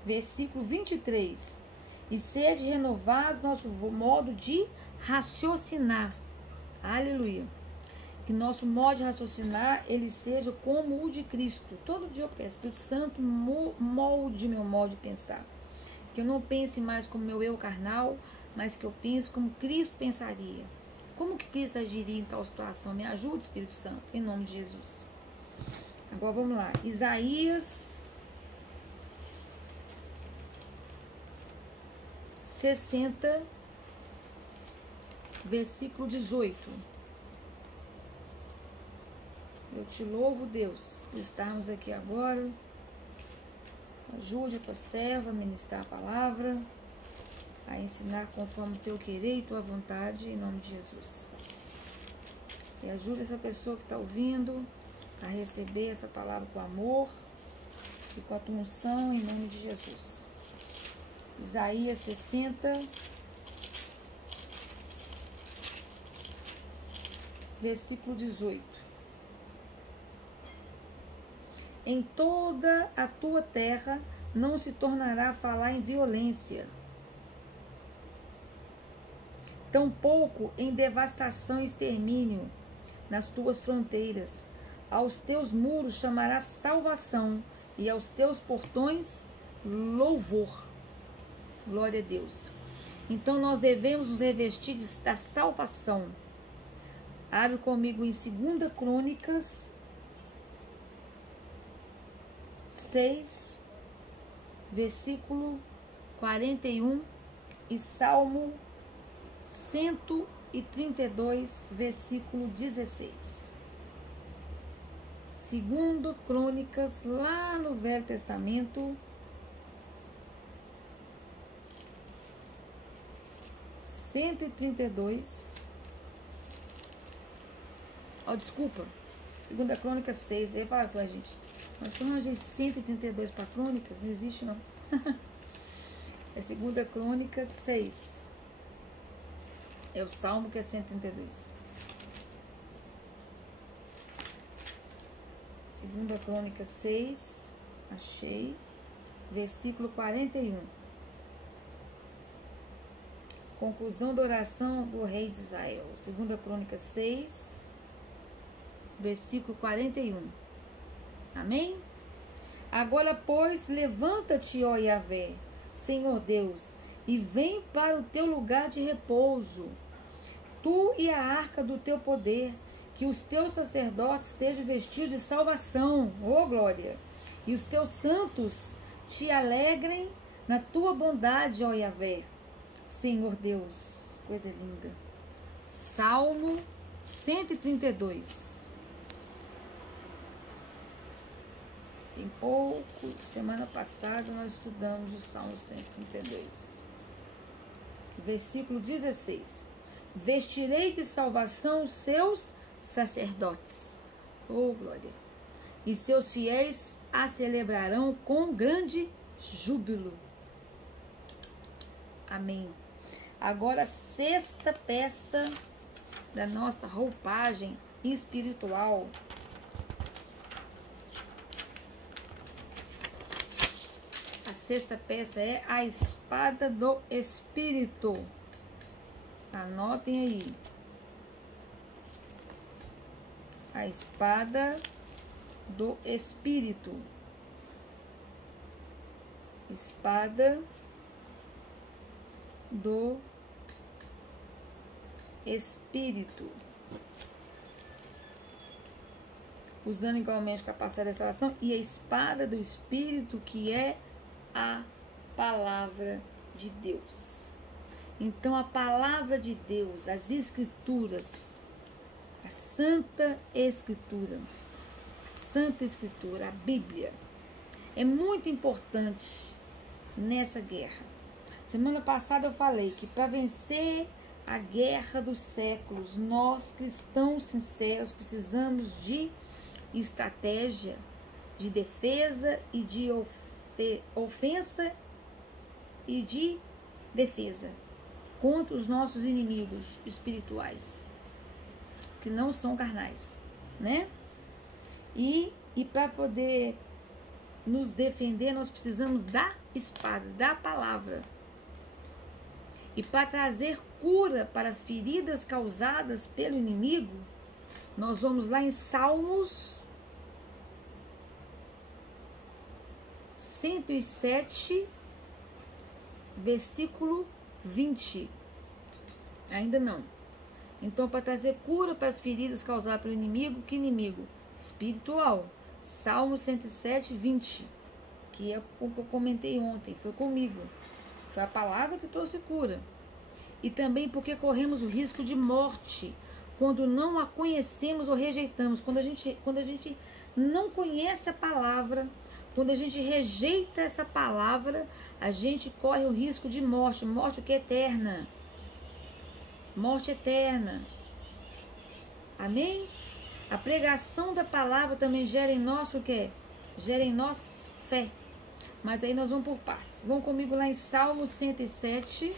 versículo 23. E sede renovados nosso modo de raciocinar. Aleluia. Que nosso modo de raciocinar, ele seja como o de Cristo. Todo dia eu peço, Espírito Santo, molde meu modo de pensar. Que eu não pense mais como meu eu carnal, mas que eu pense como Cristo pensaria. Como que Cristo agiria em tal situação? Me ajude, Espírito Santo, em nome de Jesus. Agora vamos lá. Isaías 60, versículo 18. Eu te louvo, Deus, por estarmos aqui agora. Ajude a tua serva a ministrar a palavra, a ensinar conforme o teu querer e tua vontade, em nome de Jesus. E ajude essa pessoa que está ouvindo a receber essa palavra com amor e com a tua unção, em nome de Jesus. Isaías 60, versículo 18. Em toda a tua terra não se tornará a falar em violência, tampouco em devastação e extermínio nas tuas fronteiras. Aos teus muros chamarás salvação e aos teus portões louvor. Glória a Deus. Então nós devemos nos revestir da salvação. Abre comigo em 2 Crônicas 6, versículo 41 e Salmo 132, versículo 16. 2 Crônicas, lá no Velho Testamento, 132. Desculpa. 2 Crônicas 6. Eu ia falar assim, gente. Mas que eu arranjei 132 para Crônicas? Não existe, não. É 2 Crônicas 6. É o Salmo que é 132. 2 Crônicas 6. Achei. Versículo 41. Conclusão da oração do rei de Israel. 2 Crônicas 6. Versículo 41. Amém? Agora, pois, levanta-te, ó Yahvé, Senhor Deus, e vem para o teu lugar de repouso, tu e a arca do teu poder, que os teus sacerdotes estejam vestidos de salvação, ó glória, e os teus santos te alegrem na tua bondade, ó Yahvé, Senhor Deus. Coisa linda. Salmo 132. Tem pouco, semana passada nós estudamos o Salmo 132. Versículo 16. Vestirei de salvação os seus sacerdotes. Oh, glória! E seus fiéis a celebrarão com grande júbilo. Amém. Agora, a sexta peça da nossa roupagem espiritual. A sexta peça é a espada do Espírito. Anotem aí. A espada do Espírito. Espada do Espírito. Usando igualmente o capacete da salvação e a espada do Espírito, que é a palavra de Deus. Então, a palavra de Deus, as Escrituras, a Santa Escritura, a Bíblia, é muito importante nessa guerra. Semana passada eu falei que para vencer a guerra dos séculos, nós cristãos sinceros precisamos de estratégia, de defesa e de ofensa e de defesa contra os nossos inimigos espirituais, que não são carnais, né? E para poder nos defender, nós precisamos da espada, da palavra. e para trazer cura para as feridas causadas pelo inimigo, nós vamos lá em Salmos 107, versículo 20. Ainda não. Então, para trazer cura para as feridas causadas pelo inimigo, que inimigo? Espiritual. Salmo 107, 20. Que é o que eu comentei ontem. Foi comigo. Foi a palavra que trouxe cura. E também porque corremos o risco de morte quando não a conhecemos ou rejeitamos. Quando a gente não conhece a palavra, quando a gente rejeita essa palavra, a gente corre o risco de morte. Morte o que é eterna. Morte eterna. Amém? A pregação da palavra também gera em nós o quê? Gera em nós fé. Mas aí nós vamos por partes. Vão comigo lá em Salmo 107.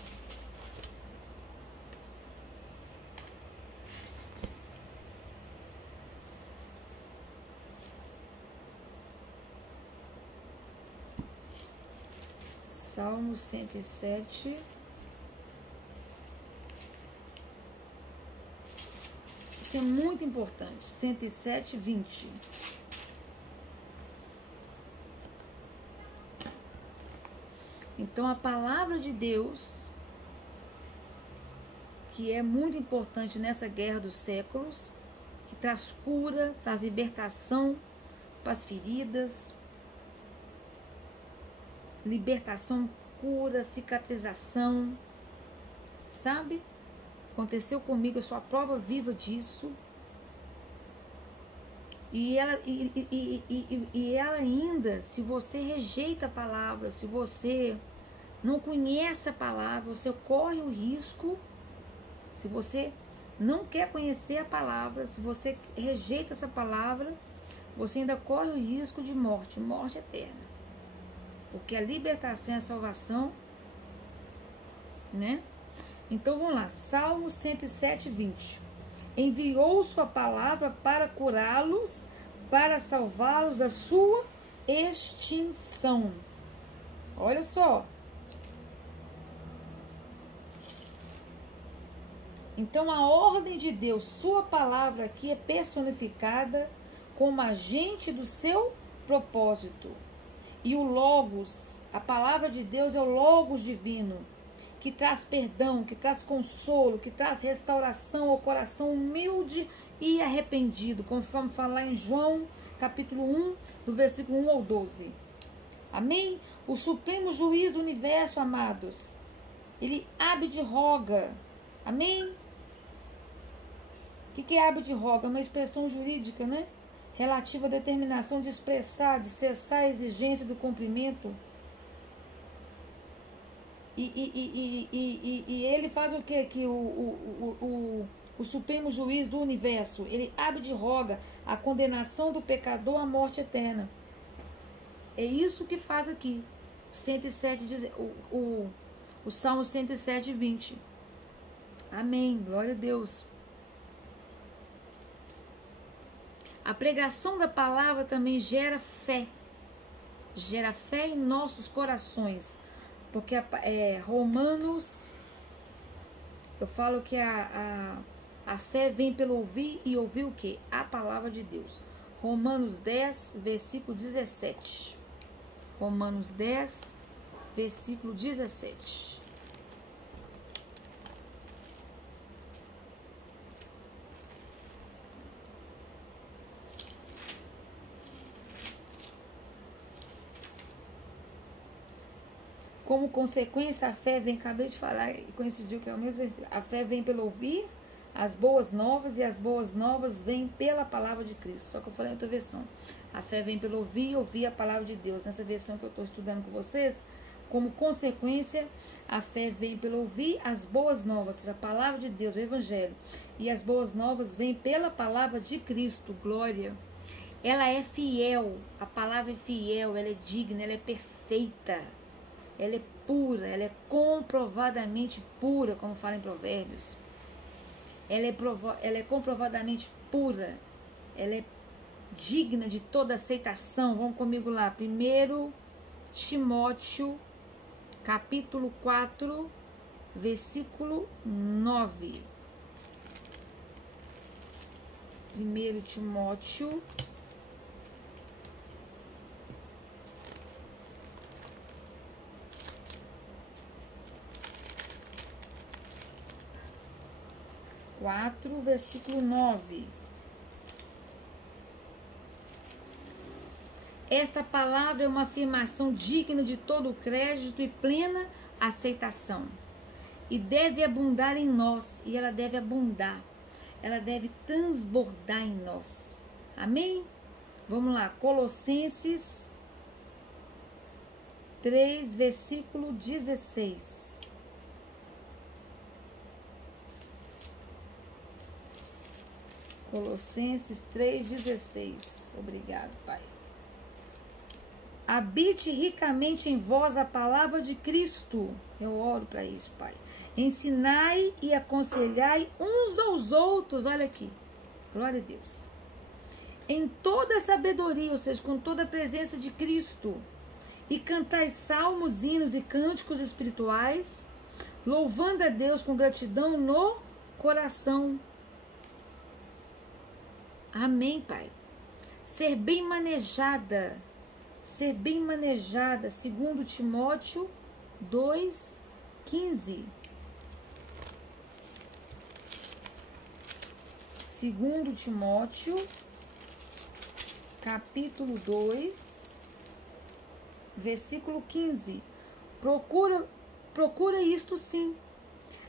Salmo 107. Isso é muito importante. 107, 20. Então, a palavra de Deus, que é muito importante nessa guerra dos séculos, que traz cura, traz libertação para as feridas, libertação, cura, cicatrização, sabe? Aconteceu comigo, eu sou a prova viva disso. E ela ainda, se você rejeita a palavra, se você não conhece a palavra, você corre o risco, se você não quer conhecer a palavra, se você rejeita essa palavra, você ainda corre o risco de morte, morte eterna. Porque a libertação e a salvação, né? Então vamos lá, Salmo 107, 20. Enviou sua palavra para curá-los, para salvá-los da sua extinção. Olha só. Então a ordem de Deus, sua palavra aqui é personificada como agente do seu propósito. E o Logos, a palavra de Deus é o Logos divino, que traz perdão, que traz consolo, que traz restauração ao coração humilde e arrependido, conforme fala em João, capítulo 1, do versículo 1 ao 12. Amém? O supremo juiz do universo, amados, ele abdiroga. Amém? O que é abdiroga? Uma expressão jurídica, né? Relativa à determinação de expressar, de cessar a exigência do cumprimento. E ele faz o que? Que o supremo juiz do universo, ele abdiroga a condenação do pecador à morte eterna. É isso que faz aqui 107, o Salmo 107, 20. Amém, glória a Deus. A pregação da palavra também gera fé em nossos corações. Porque Romanos, eu falo que a fé vem pelo ouvir, e ouvir o quê? A palavra de Deus. Romanos 10, versículo 17. Romanos 10, versículo 17. Como consequência, a fé vem, acabei de falar e coincidiu que é o mesmo versículo. A fé vem pelo ouvir as boas novas, e as boas novas vêm pela palavra de Cristo. Só que eu falei em outra versão. A fé vem pelo ouvir e ouvir a palavra de Deus. Nessa versão que eu estou estudando com vocês, como consequência, a fé vem pelo ouvir as boas novas, ou seja, a palavra de Deus, o Evangelho. E as boas novas vêm pela palavra de Cristo. Glória. Ela é fiel, a palavra é fiel, ela é digna, ela é perfeita. Ela é pura, ela é comprovadamente pura, como fala em Provérbios. Ela é comprovadamente pura. Ela é digna de toda aceitação. Vamos comigo lá. 1 Timóteo, capítulo 4, versículo 9. 1 Timóteo 4, versículo 9. Esta palavra é uma afirmação digna de todo o crédito e plena aceitação. E deve abundar em nós, e ela deve abundar. Ela deve transbordar em nós. Amém? Vamos lá, Colossenses 3, versículo 16. Colossenses 3,16. Obrigado, Pai. Habite ricamente em vós a palavra de Cristo. Eu oro para isso, Pai. Ensinai e aconselhai uns aos outros. Olha aqui. Glória a Deus. Em toda a sabedoria, ou seja, com toda a presença de Cristo. E cantai salmos, hinos e cânticos espirituais, louvando a Deus com gratidão no coração. Amém, Pai. Ser bem manejada, segundo Timóteo 2,15. Segundo Timóteo, capítulo 2, versículo 15. Procura isto sim,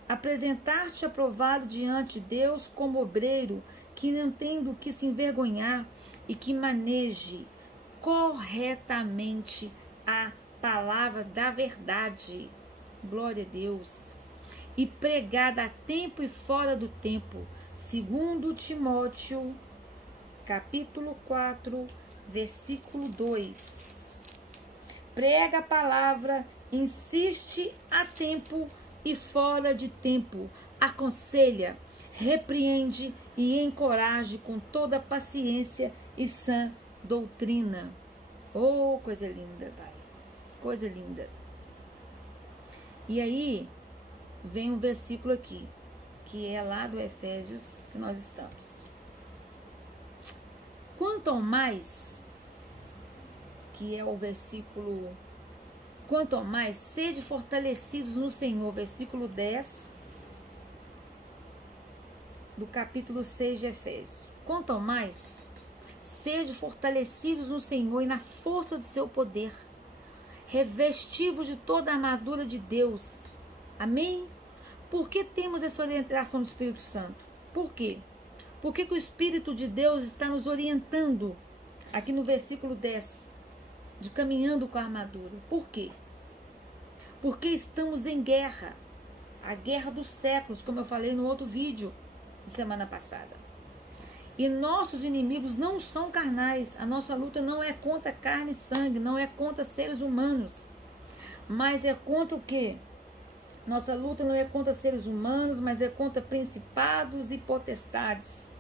apresentar-te aprovado diante de Deus como obreiro, que não tem do que se envergonhar e que maneje corretamente a palavra da verdade. Glória a Deus. E pregada a tempo e fora do tempo. Segundo Timóteo, capítulo 4, versículo 2. Prega a palavra, insiste a tempo e fora de tempo. Aconselha, repreende e encoraje com toda paciência e sã doutrina. Oh, coisa linda, Pai. Coisa linda. E aí, vem um versículo aqui, que é lá do Efésios que nós estamos. Quanto ao mais, que é o versículo, quanto ao mais, sede fortalecidos no Senhor, versículo 10, do capítulo 6 de Efésios. Quanto ao mais, sede fortalecidos no Senhor e na força do seu poder, revestivos de toda a armadura de Deus. Amém? Por que temos essa orientação do Espírito Santo? Por quê? Porque que o Espírito de Deus está nos orientando, aqui no versículo 10, de caminhando com a armadura. Por quê? Porque estamos em guerra, a guerra dos séculos, como eu falei no outro vídeo, semana passada. E nossos inimigos não são carnais. A nossa luta não é contra carne e sangue, não é contra seres humanos, mas é contra o quê? Nossa luta não é contra seres humanos, mas é contra principados e potestades.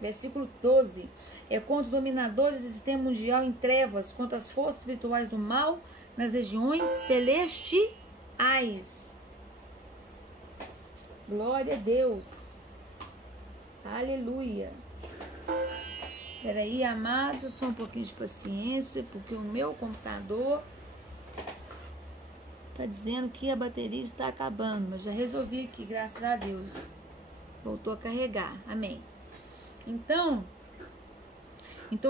Versículo 12. É contra os dominadores desse sistema mundial em trevas, contra as forças espirituais do mal nas regiões celestiais. Glória a Deus. Aleluia. Peraí, amados, só um pouquinho de paciência, porque o meu computador está dizendo que a bateria está acabando, mas já resolvi aqui, graças a Deus. Voltou a carregar. Amém. Então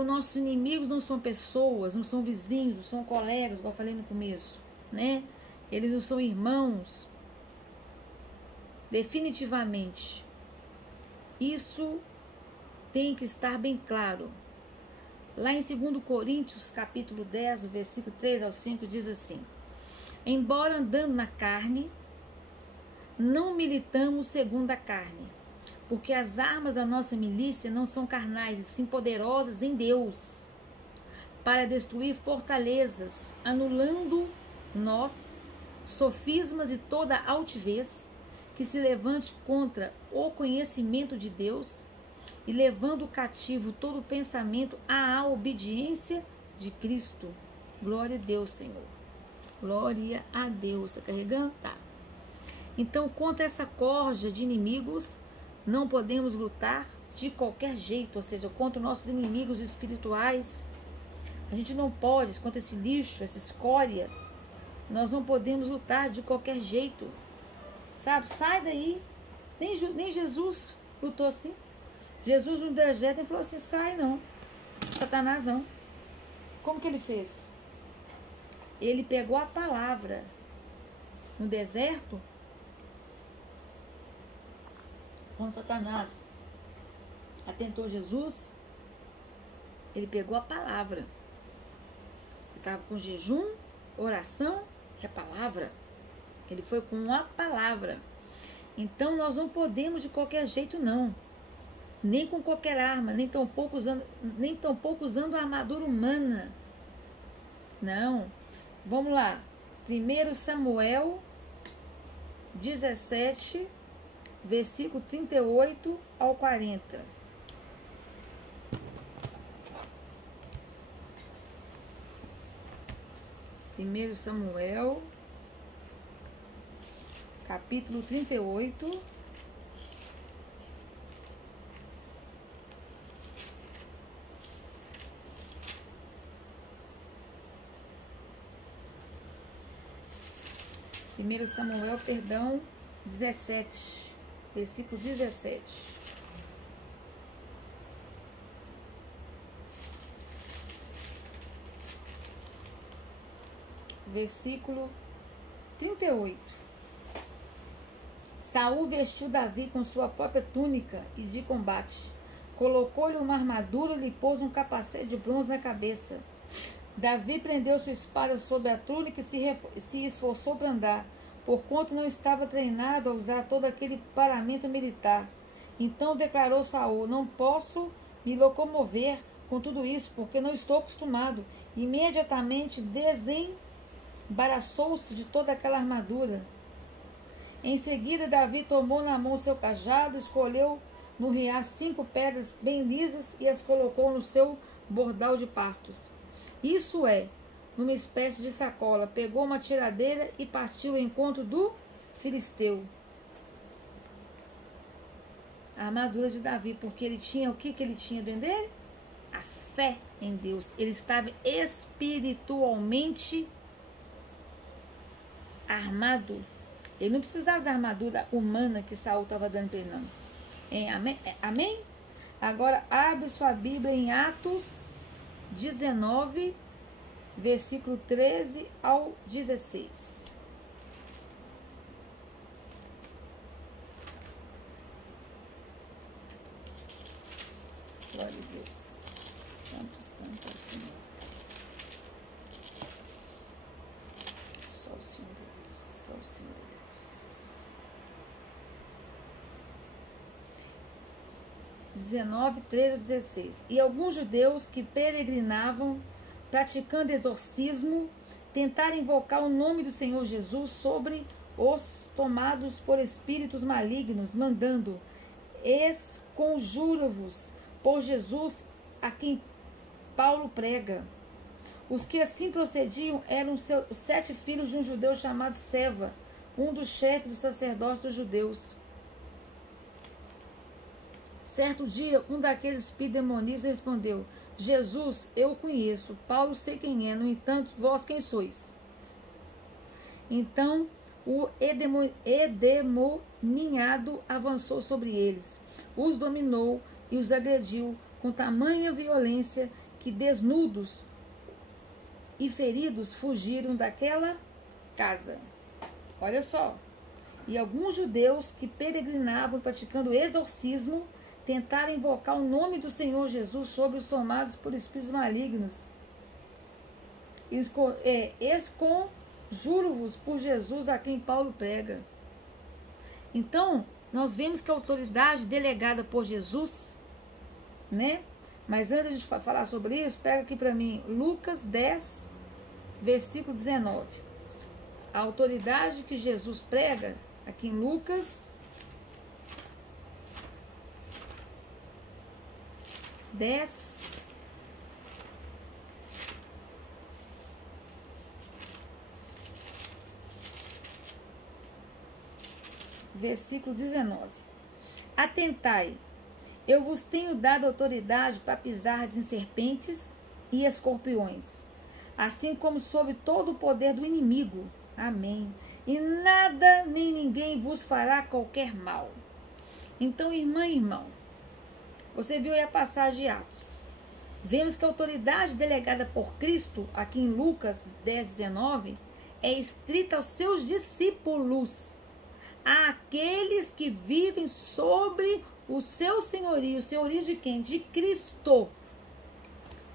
nossos inimigos não são pessoas, não são vizinhos, não são colegas, igual eu falei no começo, né? Eles não são irmãos. Definitivamente. Isso tem que estar bem claro. Lá em 2 Coríntios, capítulo 10, do versículo 3 ao 5, diz assim: embora andando na carne, não militamos segundo a carne, porque as armas da nossa milícia não são carnais, e sim poderosas em Deus, para destruir fortalezas, anulando nós, sofismas e toda altivez que se levante contra o conhecimento de Deus, e levando cativo todo pensamento à obediência de Cristo. Glória a Deus, Senhor. Glória a Deus. Está carregando? Tá. Então, contra essa corja de inimigos, não podemos lutar de qualquer jeito, ou seja, contra os nossos inimigos espirituais. A gente não pode, contra esse lixo, essa escória, nós não podemos lutar de qualquer jeito, sabe? Sai daí. Nem Jesus lutou assim. Jesus no deserto, ele falou assim, sai não, Satanás não. Como que ele fez? Ele pegou a palavra no deserto, quando Satanás atentou Jesus, ele pegou a palavra. Ele estava com jejum, oração e a palavra. Ele foi com a palavra. Então nós não podemos de qualquer jeito não. Nem com qualquer arma, nem tampouco usando a armadura humana. Não. Vamos lá. 1 Samuel 17, versículo 38 ao 40. Primeiro Samuel, capítulo 38. Primeiro Samuel, 17, versículo 17. Versículo 38. Saul vestiu Davi com sua própria túnica e de combate. Colocou-lhe uma armadura e lhe pôs um capacete de bronze na cabeça. Davi prendeu sua espada sob a túnica e se esforçou para andar, porquanto não estava treinado a usar todo aquele paramento militar. Então declarou Saul: não posso me locomover com tudo isso, porque não estou acostumado. Imediatamente desembaraçou-se de toda aquela armadura. Em seguida, Davi tomou na mão seu cajado, escolheu no riacho 5 pedras bem lisas e as colocou no seu bordal de pastos. Isso é, numa espécie de sacola, pegou uma tiradeira e partiu ao encontro do filisteu. A armadura de Davi, porque ele tinha, o que ele tinha dentro dele? A fé em Deus. Ele estava espiritualmente armado. Ele não precisava da armadura humana que Saul estava dando para ele, não. Amém? Agora, abre sua Bíblia em Atos 19, versículo 13 ao 16. Glória a Deus. Santo, santo é o Senhor. Só o Senhor é Deus. Só o Senhor é Deus. 19, 13 ao 16. E alguns judeus que peregrinavam, praticando exorcismo, tentaram invocar o nome do Senhor Jesus sobre os tomados por espíritos malignos, mandando: esconjuro-vos por Jesus a quem Paulo prega. Os que assim procediam eram os 7 filhos de um judeu chamado Seva, um dos chefes dos sacerdotes dos judeus. Certo dia, um daqueles espíritos demoníacos respondeu: Jesus, eu o conheço, Paulo sei quem é, no entanto, vós quem sois? Então, o endemoniado avançou sobre eles, os dominou e os agrediu com tamanha violência que, desnudos e feridos, fugiram daquela casa. Olha só. E alguns judeus que peregrinavam praticando exorcismo tentaram invocar o nome do Senhor Jesus sobre os tomados por espíritos malignos. Esconjuro-vos por Jesus a quem Paulo prega. Então, nós vemos que a autoridade delegada por Jesus, né? Mas antes de falar sobre isso, pega aqui para mim Lucas 10, versículo 19. A autoridade que Jesus prega, aqui em Lucas 10, versículo 19. Atentai, eu vos tenho dado autoridade para pisar em serpentes e escorpiões, assim como sobre todo o poder do inimigo. Amém. E nada nem ninguém vos fará qualquer mal. Então, irmã e irmão, você viu aí a passagem de Atos. Vemos que a autoridade delegada por Cristo, aqui em Lucas 10, 19, é estrita aos seus discípulos, àqueles que vivem sobre o seu senhorio. O senhorio de quem? De Cristo.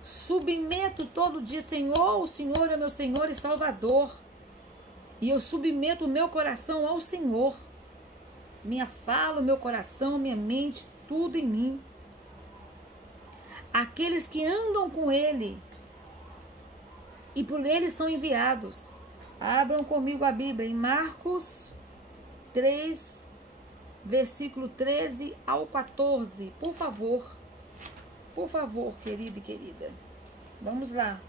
Submeto todo dia, Senhor, o Senhor é meu Senhor e Salvador. E eu submeto o meu coração ao Senhor. Minha fala, o meu coração, minha mente, tudo em mim. Aqueles que andam com Ele e por Ele são enviados. Abram comigo a Bíblia em Marcos 3, versículo 13 ao 14. Por favor, querido e querida. Vamos lá.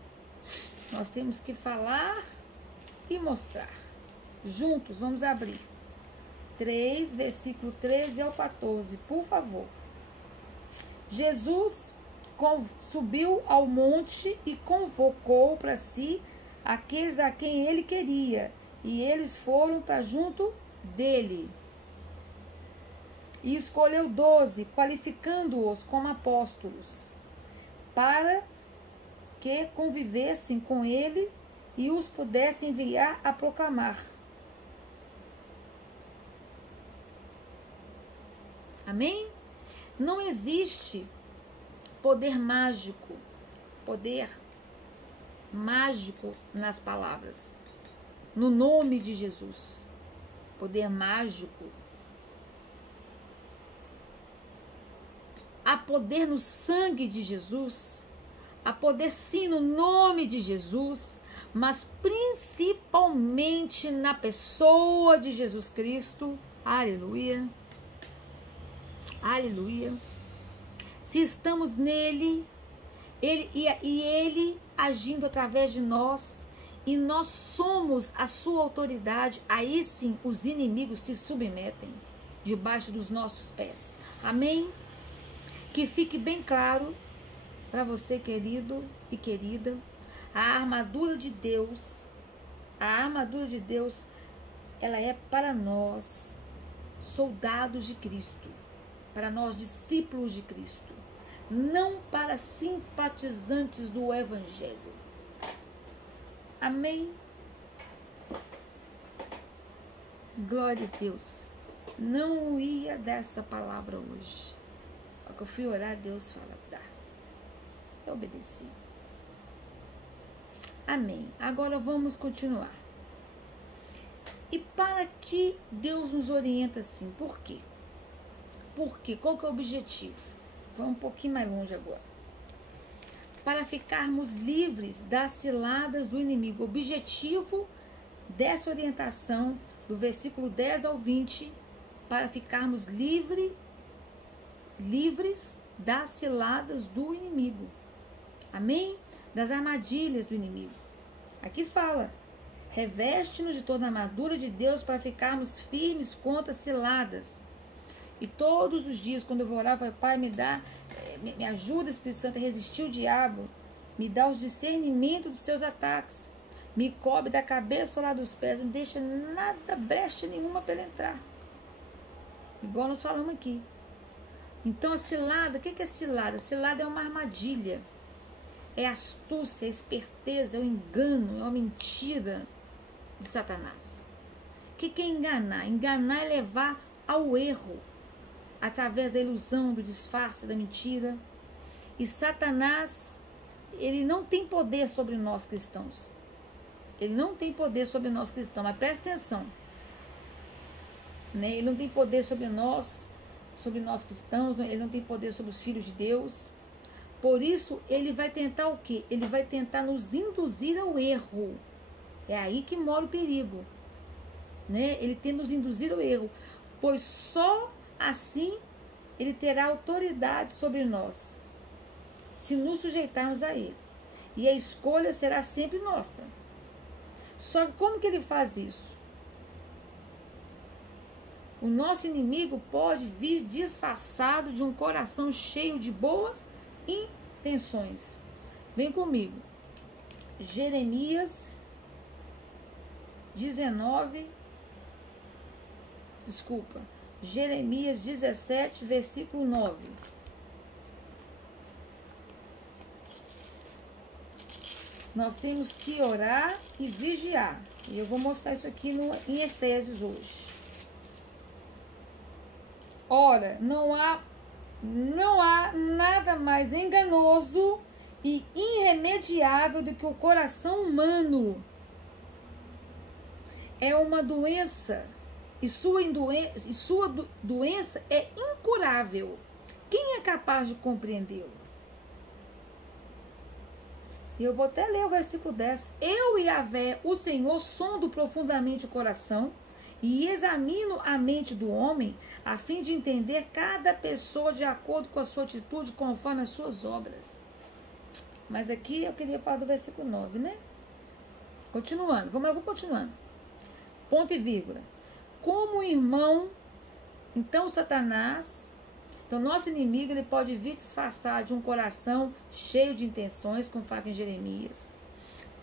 Nós temos que falar e mostrar. Juntos, vamos abrir. 3, versículo 13 ao 14, por favor. Jesus subiu ao monte e convocou para si aqueles a quem ele queria, e eles foram para junto dele. E escolheu 12, qualificando-os como apóstolos, para que convivessem com ele e os pudessem enviar a proclamar. Amém? Não existe poder mágico nas palavras, no nome de Jesus. Poder mágico. Há poder no sangue de Jesus, há poder sim no nome de Jesus, mas principalmente na pessoa de Jesus Cristo. Aleluia. Aleluia. Se estamos nele, ele agindo através de nós, e nós somos a sua autoridade, aí sim os inimigos se submetem debaixo dos nossos pés. Amém? Que fique bem claro para você, querido e querida, a armadura de Deus, ela é para nós, soldados de Cristo, para nós, discípulos de Cristo, não para simpatizantes do Evangelho. Amém? Glória a Deus. Não ia dar essa palavra hoje. Só que eu fui orar, Deus fala, dá. Eu obedeci. Amém. Agora vamos continuar. E para que Deus nos orienta assim? Por quê? Por quê? Qual que é o objetivo? Vamos um pouquinho mais longe agora. Para ficarmos livres das ciladas do inimigo. O objetivo dessa orientação, do versículo 10 ao 20, para ficarmos livres das ciladas do inimigo. Amém? Das armadilhas do inimigo. Aqui fala, reveste-nos de toda a armadura de Deus para ficarmos firmes contra as ciladas. E todos os dias, quando eu vou orar, eu falo, Pai, me ajuda, Espírito Santo, a resistir o diabo. Me dá os discernimentos dos seus ataques. Me cobre da cabeça ao lado dos pés. Não deixa nada, brecha nenhuma para ele entrar. Igual nós falamos aqui. Então a cilada, o que é cilada? Cilada é uma armadilha. É astúcia, é esperteza, é o engano, é uma mentira de Satanás. O que é enganar? Enganar é levar ao erro, através da ilusão, do disfarce, da mentira. E Satanás, ele não tem poder sobre nós cristãos. Ele não tem poder sobre nós cristãos, mas presta atenção. Né? Ele não tem poder sobre nós cristãos, ele não tem poder sobre os filhos de Deus. Por isso, ele vai tentar o quê? Ele vai tentar nos induzir ao erro. É aí que mora o perigo. Né? Ele tenta nos induzir ao erro. Pois só assim ele terá autoridade sobre nós, se nos sujeitarmos a ele. E a escolha será sempre nossa. Só que como que ele faz isso? O nosso inimigo pode vir disfarçado de um coração cheio de boas intenções. Vem comigo. Jeremias 17, versículo 9. Nós temos que orar e vigiar. E eu vou mostrar isso aqui em Efésios hoje. Ora, não há nada mais enganoso e irremediável do que o coração humano. É uma doença e sua doença é incurável. Quem é capaz de compreendê-lo? E eu vou até ler o versículo 10. Eu, Yahvé, o Senhor, sondo profundamente o coração e examino a mente do homem, a fim de entender cada pessoa de acordo com a sua atitude, conforme as suas obras. Mas aqui eu queria falar do versículo 9, né? Continuando, vamos continuando. Ponto e vírgula. Como o irmão, então Satanás, então nosso inimigo, ele pode vir disfarçar de um coração cheio de intenções, como fala em Jeremias.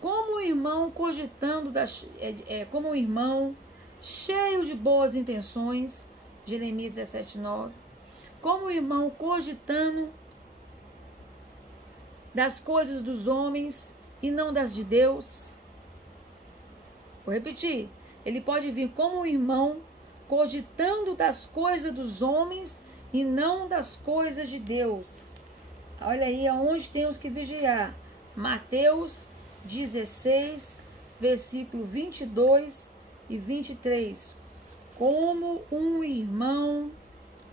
Como o irmão cogitando, como o irmão cheio de boas intenções, Jeremias 17:9. Como o irmão cogitando das coisas dos homens e não das de Deus. Vou repetir. Ele pode vir como um irmão cogitando das coisas dos homens e não das coisas de Deus. Olha aí aonde temos que vigiar. Mateus 16, versículo 22 e 23. Como um irmão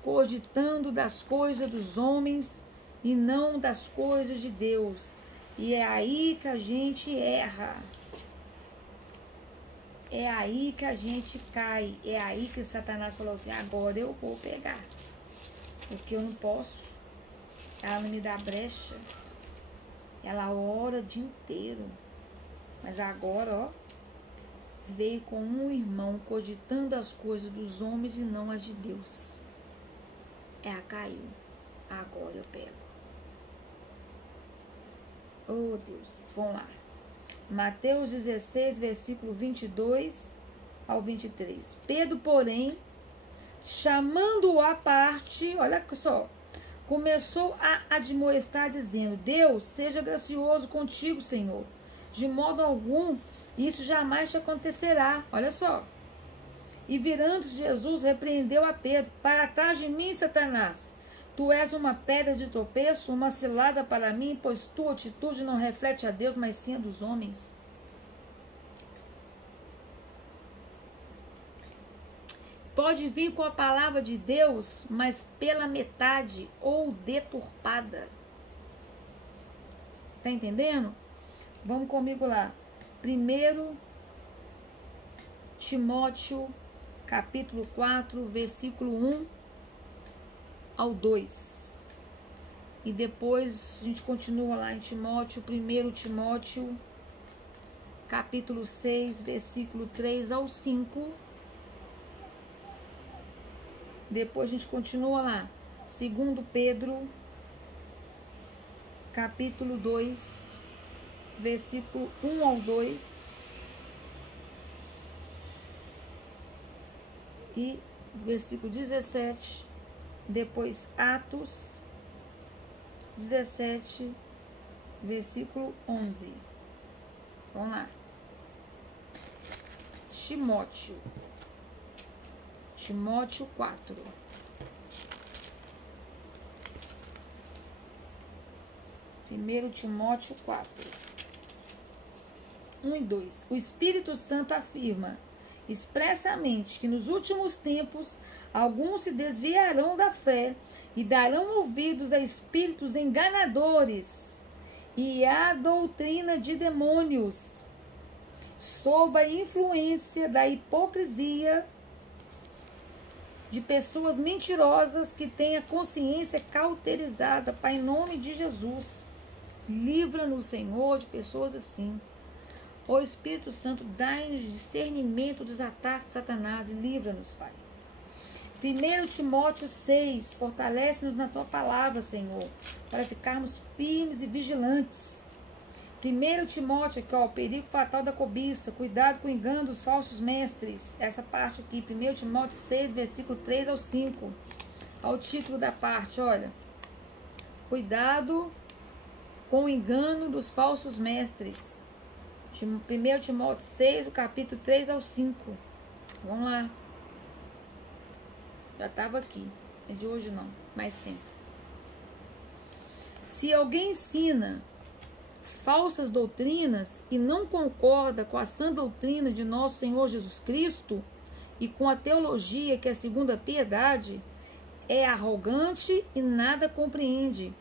cogitando das coisas dos homens e não das coisas de Deus. E é aí que a gente erra. É aí que a gente cai. É aí que Satanás falou assim: agora eu vou pegar. Porque eu não posso. Ela não me dá brecha. Ela ora o dia inteiro. Mas agora, ó, veio com um irmão cogitando as coisas dos homens e não as de Deus. Ela caiu. Agora eu pego. Oh, Deus. Vamos lá. Mateus 16, versículo 22 ao 23. Pedro, porém, chamando-o à parte, olha só, começou a admoestar, dizendo: Deus seja gracioso contigo, Senhor. De modo algum, isso jamais te acontecerá. Olha só. E virando-se Jesus, repreendeu a Pedro: para trás de mim, Satanás. Tu és uma pedra de tropeço, uma cilada para mim, pois tua atitude não reflete a Deus, mas sim a dos homens. Pode vir com a palavra de Deus, mas pela metade ou deturpada. Tá entendendo? Vamos comigo lá. 1 Timóteo, capítulo 4, versículo 1 ao 2. E depois a gente continua lá em Timóteo, 1 Timóteo, capítulo 6, versículo 3 ao 5. Depois a gente continua lá. 2 Pedro, capítulo 2, versículo 1 ao 2. E versículo 17. Depois Atos 17, versículo 11. Vamos lá. Timóteo 4. Primeiro Timóteo 4. 1 e 2. O Espírito Santo afirma expressamente que nos últimos tempos alguns se desviarão da fé e darão ouvidos a espíritos enganadores e à doutrina de demônios, sob a influência da hipocrisia de pessoas mentirosas que têm a consciência cauterizada. Pai, em nome de Jesus, livra-nos, Senhor, de pessoas assim. Ó Espírito Santo, dai-nos discernimento dos ataques de Satanás e livra-nos, Pai. 1 Timóteo 6, fortalece-nos na tua palavra, Senhor, para ficarmos firmes e vigilantes. 1 Timóteo, aqui, ó, o perigo fatal da cobiça, cuidado com o engano dos falsos mestres. Essa parte aqui, 1 Timóteo 6, versículo 3 ao 5. Olha o título da parte, olha. Cuidado com o engano dos falsos mestres. 1 Timóteo 6, o capítulo 3 ao 5. Vamos lá. Já estava aqui. É de hoje não, mais tempo. Se alguém ensina falsas doutrinas e não concorda com a sã doutrina de nosso Senhor Jesus Cristo e com a teologia que é segundo a piedade, é arrogante e nada compreende.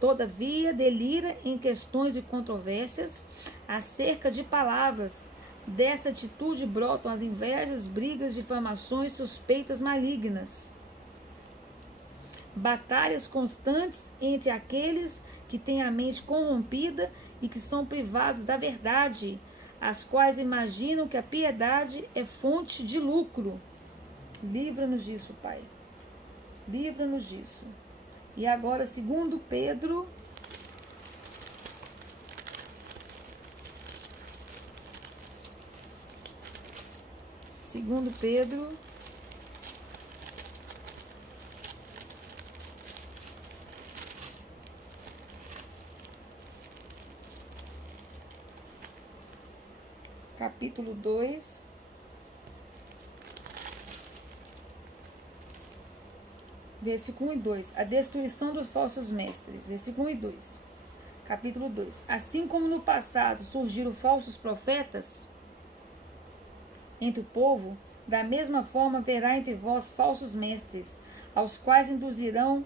Todavia, delira em questões e controvérsias acerca de palavras. Dessa atitude brotam as invejas, brigas, difamações, suspeitas malignas. Batalhas constantes entre aqueles que têm a mente corrompida e que são privados da verdade, as quais imaginam que a piedade é fonte de lucro. Livra-nos disso, Pai. Livra-nos disso. E agora, 2 Pedro, capítulo 2, versículo 1 e 2. A destruição dos falsos mestres. Versículo 1 e 2. Capítulo 2. Assim como no passado surgiram falsos profetas entre o povo, da mesma forma haverá entre vós falsos mestres, aos quais induzirão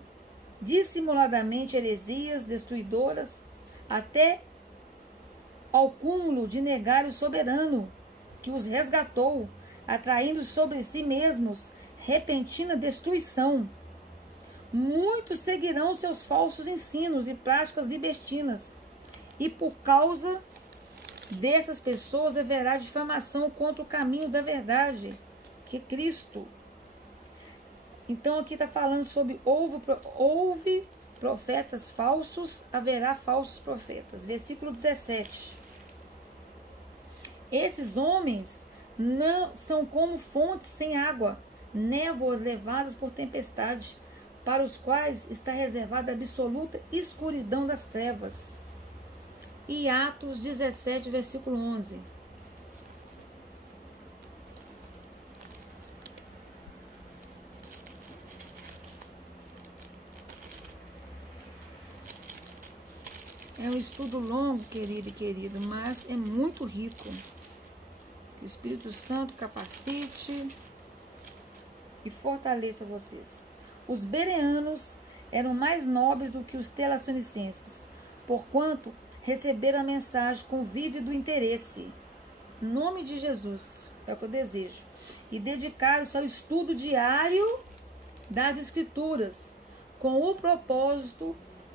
dissimuladamente heresias destruidoras, até ao cúmulo de negar o soberano que os resgatou, atraindo sobre si mesmos repentina destruição. Muitos seguirão seus falsos ensinos e práticas libertinas, e por causa dessas pessoas haverá difamação contra o caminho da verdade, que é Cristo. Então aqui está falando sobre houve profetas falsos, haverá falsos profetas. Versículo 17. Esses homens não são como fontes sem água, névoas levadas por tempestade, para os quais está reservada a absoluta escuridão das trevas. E Atos 17, versículo 11. É um estudo longo, querido e querido, mas é muito rico. Que o Espírito Santo capacite e fortaleça vocês. Os bereanos eram mais nobres do que os telassonicenses, porquanto receberam a mensagem com vívido interesse. Em nome de Jesus, é o que eu desejo. E dedicaram-se ao estudo diário das Escrituras, com o propósito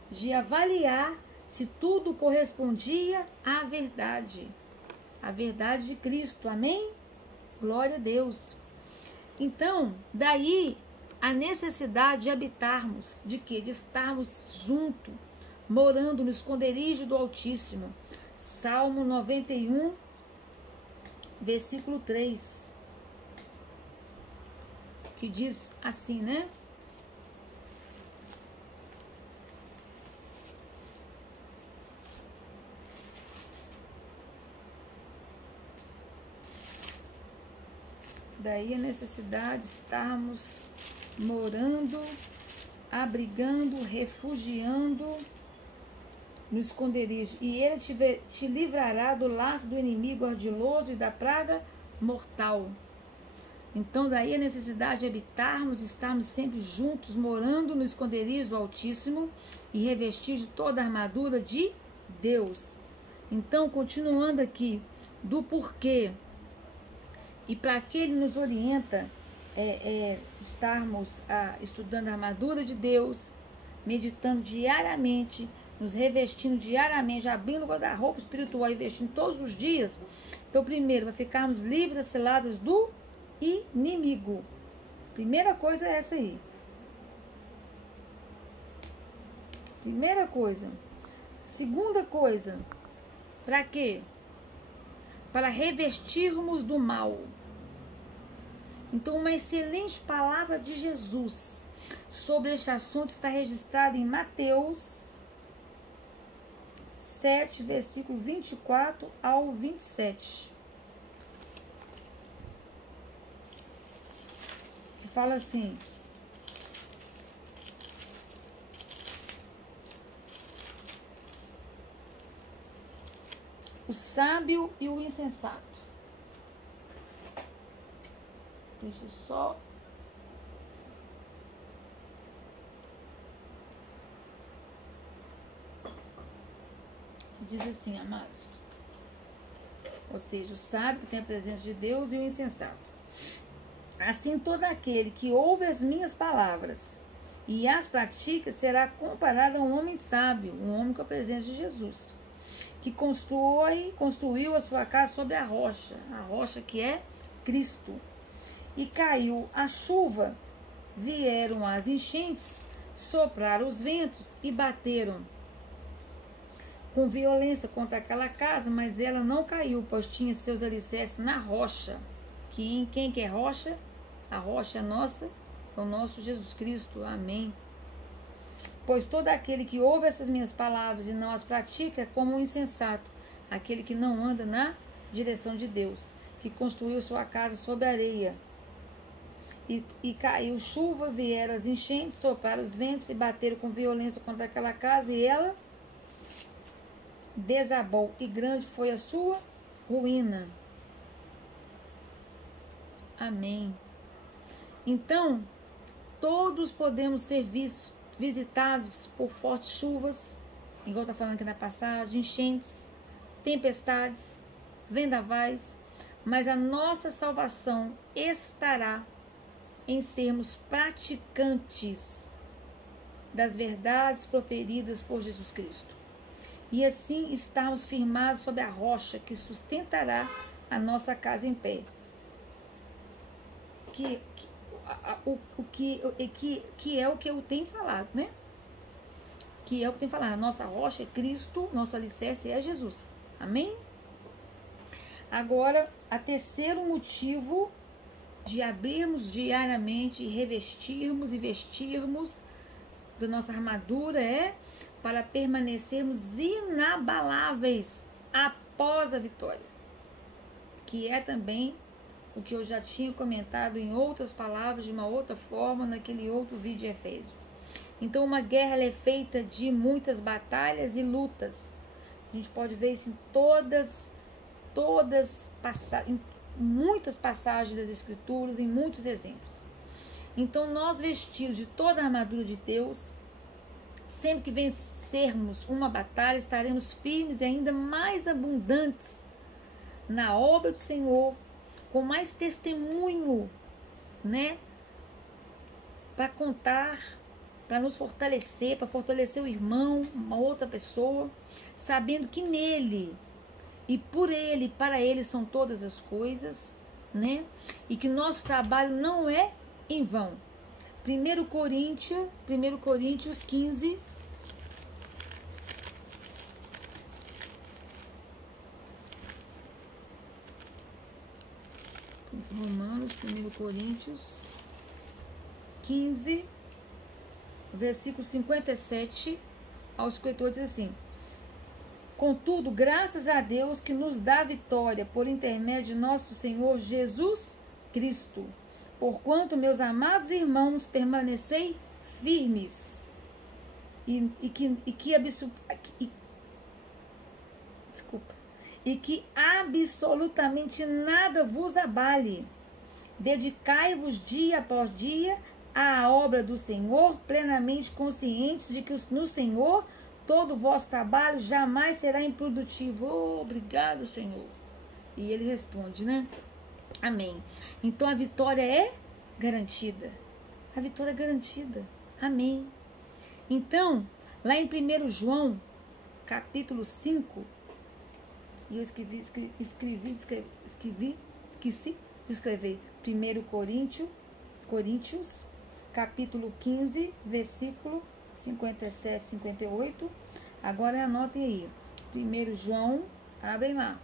de avaliar se tudo correspondia à verdade. A verdade de Cristo, amém? Glória a Deus. Então, daí a necessidade de habitarmos, de quê? De estarmos juntos, morando no esconderijo do Altíssimo. Salmo 91, versículo 3, que diz assim, né? Daí a necessidade de estarmos morando, abrigando, refugiando no esconderijo. E ele te livrará do laço do inimigo ardiloso e da praga mortal. Então daí a necessidade de habitarmos, estarmos sempre juntos, morando no esconderijo do Altíssimo e revestir de toda a armadura de Deus. Então, continuando aqui, do porquê e para que ele nos orienta estarmos estudando a armadura de Deus, meditando diariamente, nos revestindo diariamente, abrindo o guarda-roupa espiritual e vestindo todos os dias. Então, primeiro, para ficarmos livres das ciladas do inimigo. Primeira coisa é essa aí. Primeira coisa. Segunda coisa. Para quê? Para revestirmos do mal. Então, uma excelente palavra de Jesus sobre este assunto está registrada em Mateus 7, versículo 24 ao 27. Que fala assim: o sábio e o insensato. Deixa só. Diz assim, amados. Ou seja, o sábio que tem a presença de Deus e o insensato. Assim, todo aquele que ouve as minhas palavras e as pratica será comparado a um homem sábio, um homem com a presença de Jesus, que construiu a sua casa sobre a rocha que é Cristo. E caiu a chuva, vieram as enchentes, sopraram os ventos e bateram com violência contra aquela casa, mas ela não caiu, pois tinha seus alicerces na rocha. Que em quem que é rocha? A rocha é nossa, é o nosso Jesus Cristo. Amém. Pois todo aquele que ouve essas minhas palavras e não as pratica é como um insensato, aquele que não anda na direção de Deus, que construiu sua casa sobre a areia. E caiu chuva, vieram as enchentes, sopraram os ventos e bateram com violência contra aquela casa, e ela desabou, e grande foi a sua ruína. Amém. Então, todos podemos ser visitados por fortes chuvas, igual está falando aqui na passagem, enchentes, tempestades, vendavais, mas a nossa salvação estará em sermos praticantes das verdades proferidas por Jesus Cristo. E assim estarmos firmados sobre a rocha que sustentará a nossa casa em pé. Que é o que eu tenho falado, né? Que é o que eu tenho falado. A nossa rocha é Cristo, nosso alicerce é Jesus. Amém? Agora, a terceiro motivo de abrirmos diariamente e revestirmos e vestirmos da nossa armadura é para permanecermos inabaláveis após a vitória, que é também o que eu já tinha comentado em outras palavras, de uma outra forma, naquele outro vídeo de Efésio. Então, uma guerra ela é feita de muitas batalhas e lutas. A gente pode ver isso em em muitas passagens das Escrituras, em muitos exemplos. Então, nós vestidos de toda a armadura de Deus, sempre que vencermos uma batalha, estaremos firmes e ainda mais abundantes na obra do Senhor, com mais testemunho, né? Para contar, para nos fortalecer, para fortalecer o irmão, uma outra pessoa, sabendo que nele e por ele, para ele são todas as coisas, né? E que nosso trabalho não é em vão. 1 Coríntios 15. Romanos, 1 Coríntios 15, versículo 57 ao 58 diz assim: contudo, graças a Deus que nos dá vitória por intermédio de nosso Senhor Jesus Cristo. Porquanto, meus amados irmãos, permanecei firmes e que absolutamente nada vos abale. Dedicai-vos dia após dia à obra do Senhor, plenamente conscientes de que no Senhor todo o vosso trabalho jamais será improdutivo. Oh, obrigado, Senhor. E ele responde, né? Amém. Então a vitória é garantida. A vitória é garantida. Amém. Então, lá em 1 João, capítulo 5, e eu esqueci de escrever 1 Coríntios, capítulo 15, versículo 57, 58. Agora anotem aí. 1 João, abrem lá.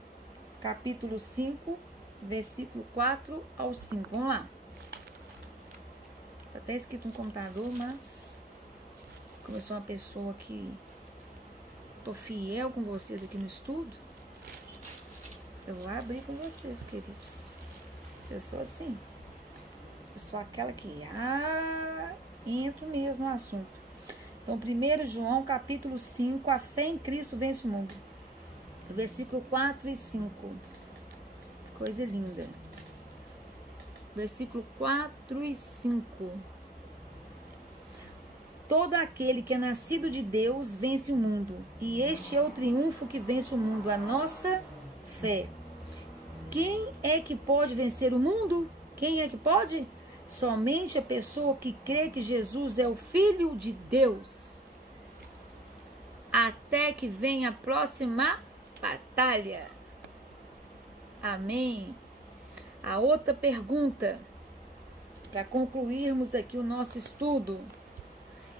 Capítulo 5, versículo 4 ao 5. Vamos lá. Está até escrito no computador, mas como eu sou uma pessoa que estou fiel com vocês aqui no estudo, eu vou abrir com vocês, queridos. Eu sou assim. Eu sou aquela que entro mesmo no assunto. Então, 1 João, capítulo 5, a fé em Cristo vence o mundo. Versículo 4 e 5. Coisa linda. Versículo 4 e 5. Todo aquele que é nascido de Deus vence o mundo. E este é o triunfo que vence o mundo, a nossa fé. Quem é que pode vencer o mundo? Quem é que pode? Somente a pessoa que crê que Jesus é o Filho de Deus. Até que venha a próxima batalha. Amém. A outra pergunta, para concluirmos aqui o nosso estudo.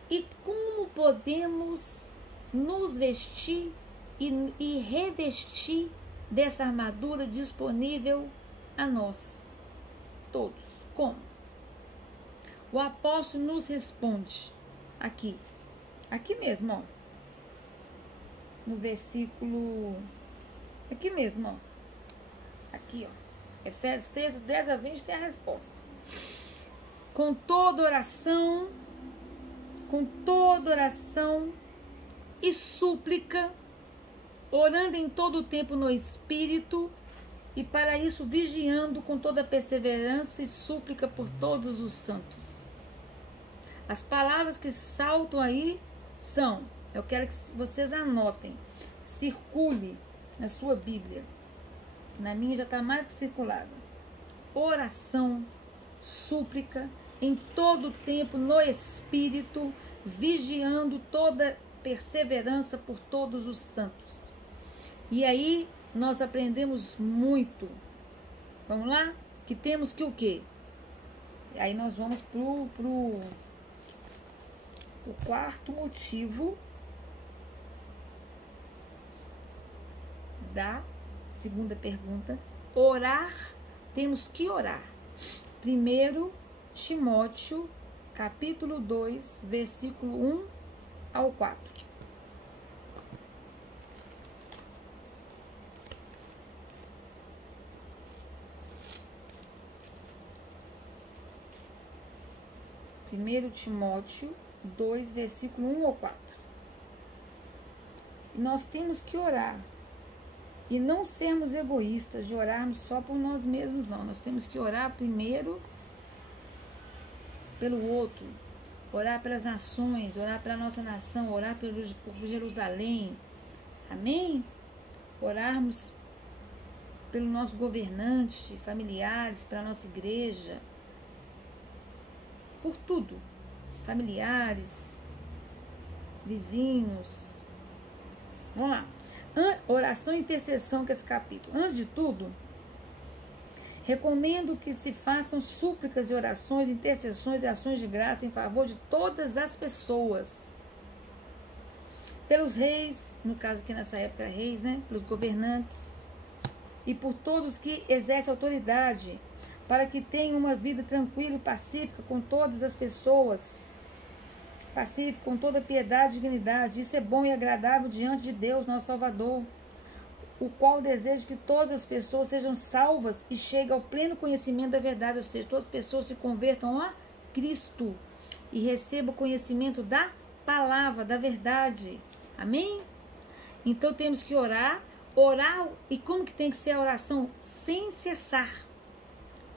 E como podemos nos vestir e revestir dessa armadura disponível a nós todos? Como? O apóstolo nos responde aqui mesmo, ó, no versículo, aqui mesmo, ó, aqui, ó, Efésios 6, 10 a 20 tem a resposta. Com toda oração e súplica, orando em todo o tempo no Espírito, e para isso vigiando com toda perseverança e súplica por todos os santos. As palavras que saltam aí são, eu quero que vocês anotem, circule na sua Bíblia, na minha já está mais que circulada. Oração, súplica, em todo o tempo no Espírito, vigiando toda perseverança por todos os santos. E aí nós aprendemos muito. Vamos lá? Que temos que o quê? Aí nós vamos pro quarto motivo da segunda pergunta. Orar, temos que orar. 1 Timóteo, capítulo 2, versículo 1 ao 4. Primeiro Timóteo 2, versículo 1 ao 4. Nós temos que orar. E não sermos egoístas de orarmos só por nós mesmos, não. Nós temos que orar primeiro pelo outro. Orar pelas nações, orar pela nossa nação, orar por Jerusalém. Amém? Orarmos pelo nosso governante, familiares, pela nossa igreja. Por tudo. Familiares, vizinhos. Vamos lá. Oração e intercessão, que é esse capítulo. Antes de tudo, recomendo que se façam súplicas e orações, intercessões e ações de graça em favor de todas as pessoas. Pelos reis, no caso aqui nessa época reis, né? Pelos governantes. E por todos que exercem autoridade, para que tenham uma vida tranquila e pacífica com todas as pessoas. Pacífico, com toda piedade e dignidade. Isso é bom e agradável diante de Deus, nosso Salvador, o qual deseja que todas as pessoas sejam salvas e cheguem ao pleno conhecimento da verdade, ou seja, todas as pessoas se convertam a Cristo e recebam o conhecimento da palavra, da verdade. Amém? Então temos que orar, e como que tem que ser a oração? Sem cessar.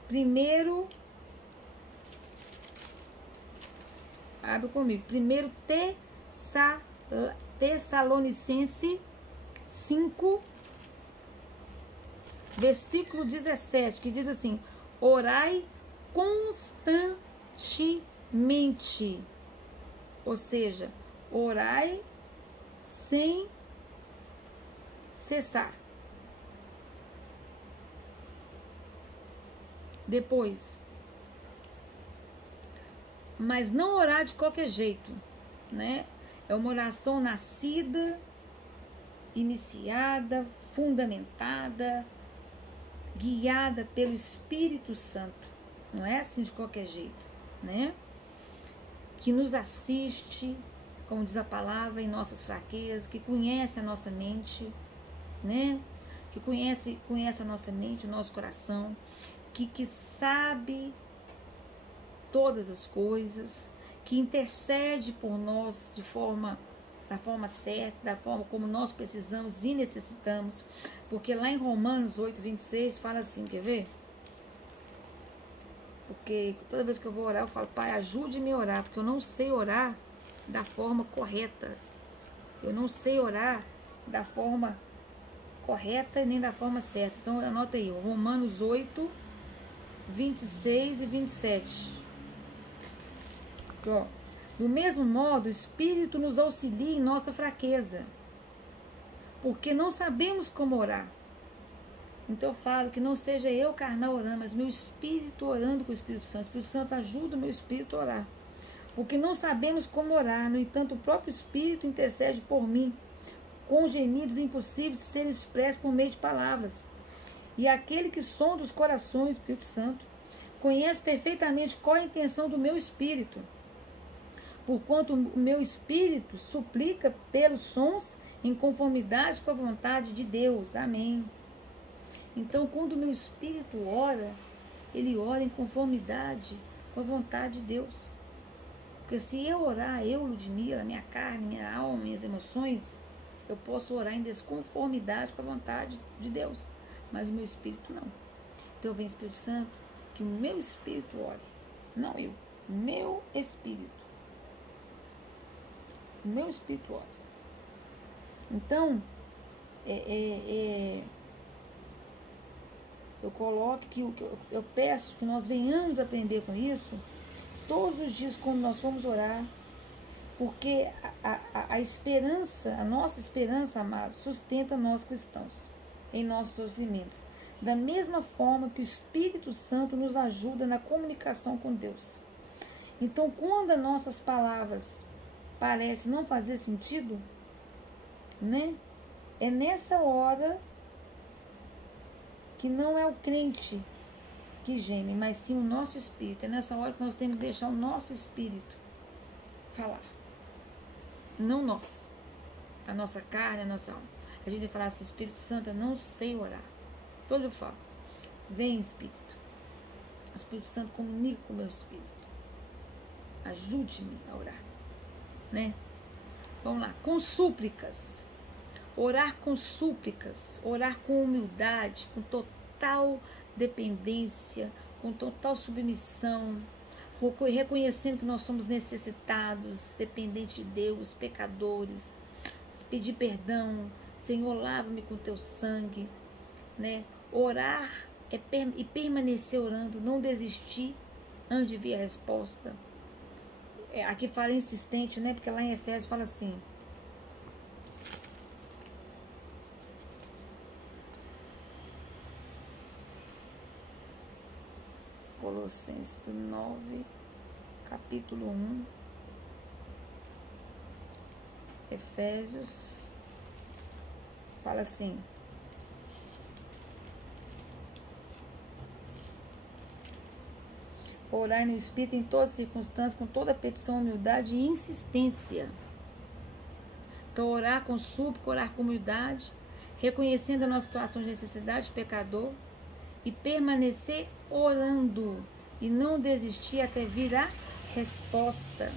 Primeiro, abre comigo. Primeiro Tessalonicenses 5, versículo 17, que diz assim: orai constantemente. Ou seja, orai sem cessar. Depois, mas não orar de qualquer jeito, né? É uma oração nascida, iniciada, fundamentada, guiada pelo Espírito Santo. Não é assim de qualquer jeito, né? Que nos assiste, como diz a palavra, em nossas fraquezas, que conhece a nossa mente, né? Que conhece a nossa mente, o nosso coração, que sabe todas as coisas, que intercede por nós da forma certa, da forma como nós precisamos e necessitamos, porque lá em Romanos 8:26 fala assim, quer ver? Porque toda vez que eu vou orar, eu falo, Pai, ajude-me a orar, porque eu não sei orar da forma correta. Eu não sei orar da forma correta nem da forma certa. Então, anota aí, Romanos 8:26 e 27. Aqui, ó. Do mesmo modo, o Espírito nos auxilia em nossa fraqueza, porque não sabemos como orar. Então eu falo que não seja eu carnal orando, mas meu espírito orando com o Espírito Santo. O Espírito Santo ajuda o meu espírito a orar. Porque não sabemos como orar, no entanto o próprio Espírito intercede por mim, com gemidos impossíveis de serem expressos por meio de palavras. E aquele que sonda os corações, o Espírito Santo, conhece perfeitamente qual é a intenção do meu espírito, porquanto o meu espírito suplica pelos sons em conformidade com a vontade de Deus. Amém. Então, quando o meu espírito ora, ele ora em conformidade com a vontade de Deus. Porque se eu orar, eu, Ludmila, minha carne, minha alma, minhas emoções, eu posso orar em desconformidade com a vontade de Deus. Mas o meu espírito não. Então, vem Espírito Santo, que o meu espírito ore. Não eu, o meu espírito. O meu espírito ore. Então, eu coloco que eu peço que nós venhamos aprender com isso todos os dias quando nós formos orar, porque a esperança, a nossa esperança, amados, sustenta nós cristãos em nossos sofrimentos, da mesma forma que o Espírito Santo nos ajuda na comunicação com Deus. Então, quando as nossas palavras parecem não fazer sentido, né? É nessa hora que não é o crente que geme, mas sim o nosso espírito. É nessa hora que nós temos que deixar o nosso espírito falar. Não nós. A nossa carne, a nossa alma. A gente vai falar assim, Espírito Santo, eu não sei orar. Todo eu falo. Vem, Espírito. O Espírito Santo comunica com o meu espírito. Ajude-me a orar. Né? Vamos lá. Com súplicas. Orar com súplicas. Orar com humildade, com total dependência, com total submissão, reconhecendo que nós somos necessitados, dependentes de Deus, pecadores, pedir perdão, Senhor, lava-me com teu sangue, né? Orar e permanecer orando, não desistir antes de vir a resposta. Aqui fala insistente, né? Porque lá em Efésios fala assim, Colossenses 9, capítulo 1, Efésios, fala assim, orai no Espírito em todas as circunstâncias, com toda petição, humildade e insistência. Então, orar com súplica, orar com humildade, reconhecendo a nossa situação de necessidade, pecador, e permanecer orando e não desistir até vir a resposta.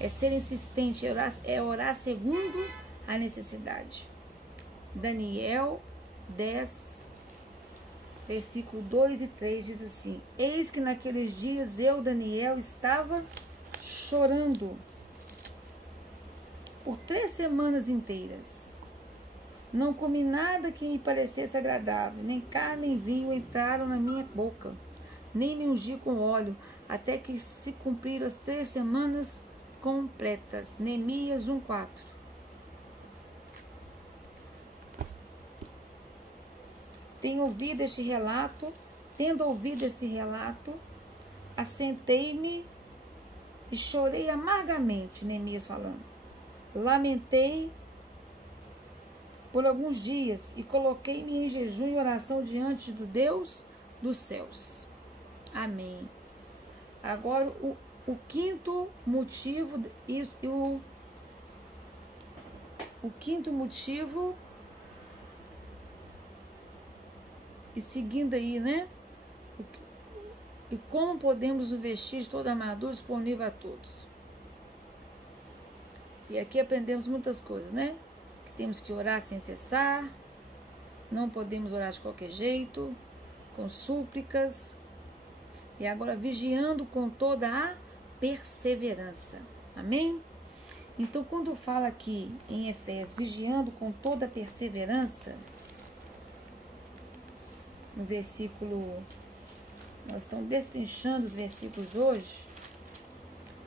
É ser insistente, é orar segundo a necessidade. Daniel 10, versículo 2 e 3 diz assim: eis que naqueles dias eu, Daniel, estava chorando por 3 semanas inteiras. Não comi nada que me parecesse agradável, nem carne nem vinho entraram na minha boca, nem me ungi com óleo, até que se cumpriram as 3 semanas completas. Neemias 1:4. Tendo ouvido este relato, assentei-me e chorei amargamente, Neemias falando. Lamentei por alguns dias e coloquei-me em jejum e oração diante do Deus dos céus. Amém. Agora, o quinto motivo, o quinto motivo, e seguindo aí, né? E como podemos nos vestir de toda a armadura disponível a todos. E aqui aprendemos muitas coisas, né? Que temos que orar sem cessar, não podemos orar de qualquer jeito, com súplicas, e agora vigiando com toda a perseverança. Amém? Então, quando fala aqui em Efésios, vigiando com toda a perseverança, no versículo, nós estamos destrinchando os versículos hoje,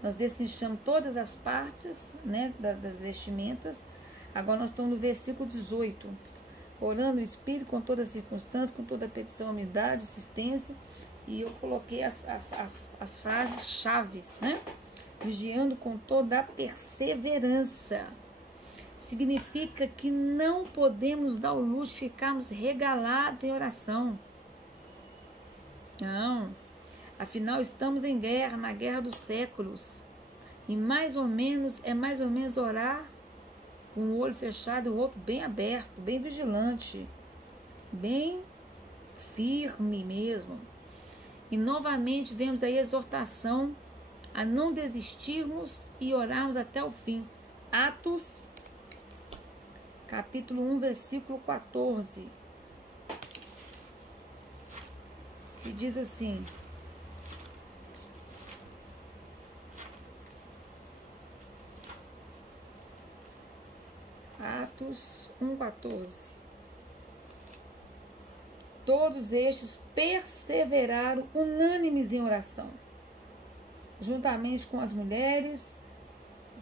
nós destrinchamos todas as partes, né, das vestimentas. Agora nós estamos no versículo 18, orando no Espírito com toda circunstância, com toda petição, humildade, assistência, e eu coloquei as frases chaves, né? Vigiando com toda a perseverança. Significa que não podemos dar o luxo de ficarmos regalados em oração. Não. Afinal, estamos em guerra, na guerra dos séculos. E mais ou menos orar com o olho fechado e o outro bem aberto, bem vigilante, bem firme mesmo. E novamente vemos aí a exortação a não desistirmos e orarmos até o fim. Atos, capítulo 1, versículo 14. Que diz assim: Atos 1,14. Todos estes perseveraram unânimes em oração, juntamente com as mulheres,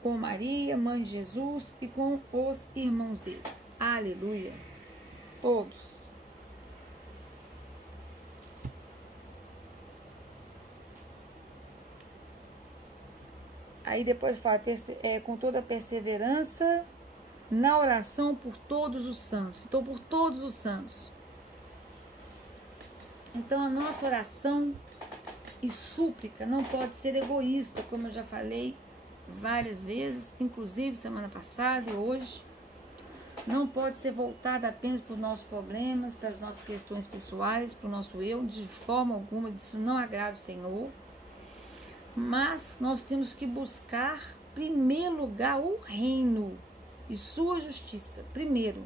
com Maria, mãe de Jesus, e com os irmãos dele. Aleluia! Todos. Aí depois fala, com toda a perseverança na oração por todos os santos. Então, por todos os santos. Então, a nossa oração e súplica não pode ser egoísta, como eu já falei várias vezes, inclusive semana passada e hoje. Não pode ser voltada apenas para os nossos problemas, para as nossas questões pessoais, para o nosso eu. De forma alguma, isso não agrada o Senhor. Mas nós temos que buscar, em primeiro lugar, o reino e sua justiça, primeiro.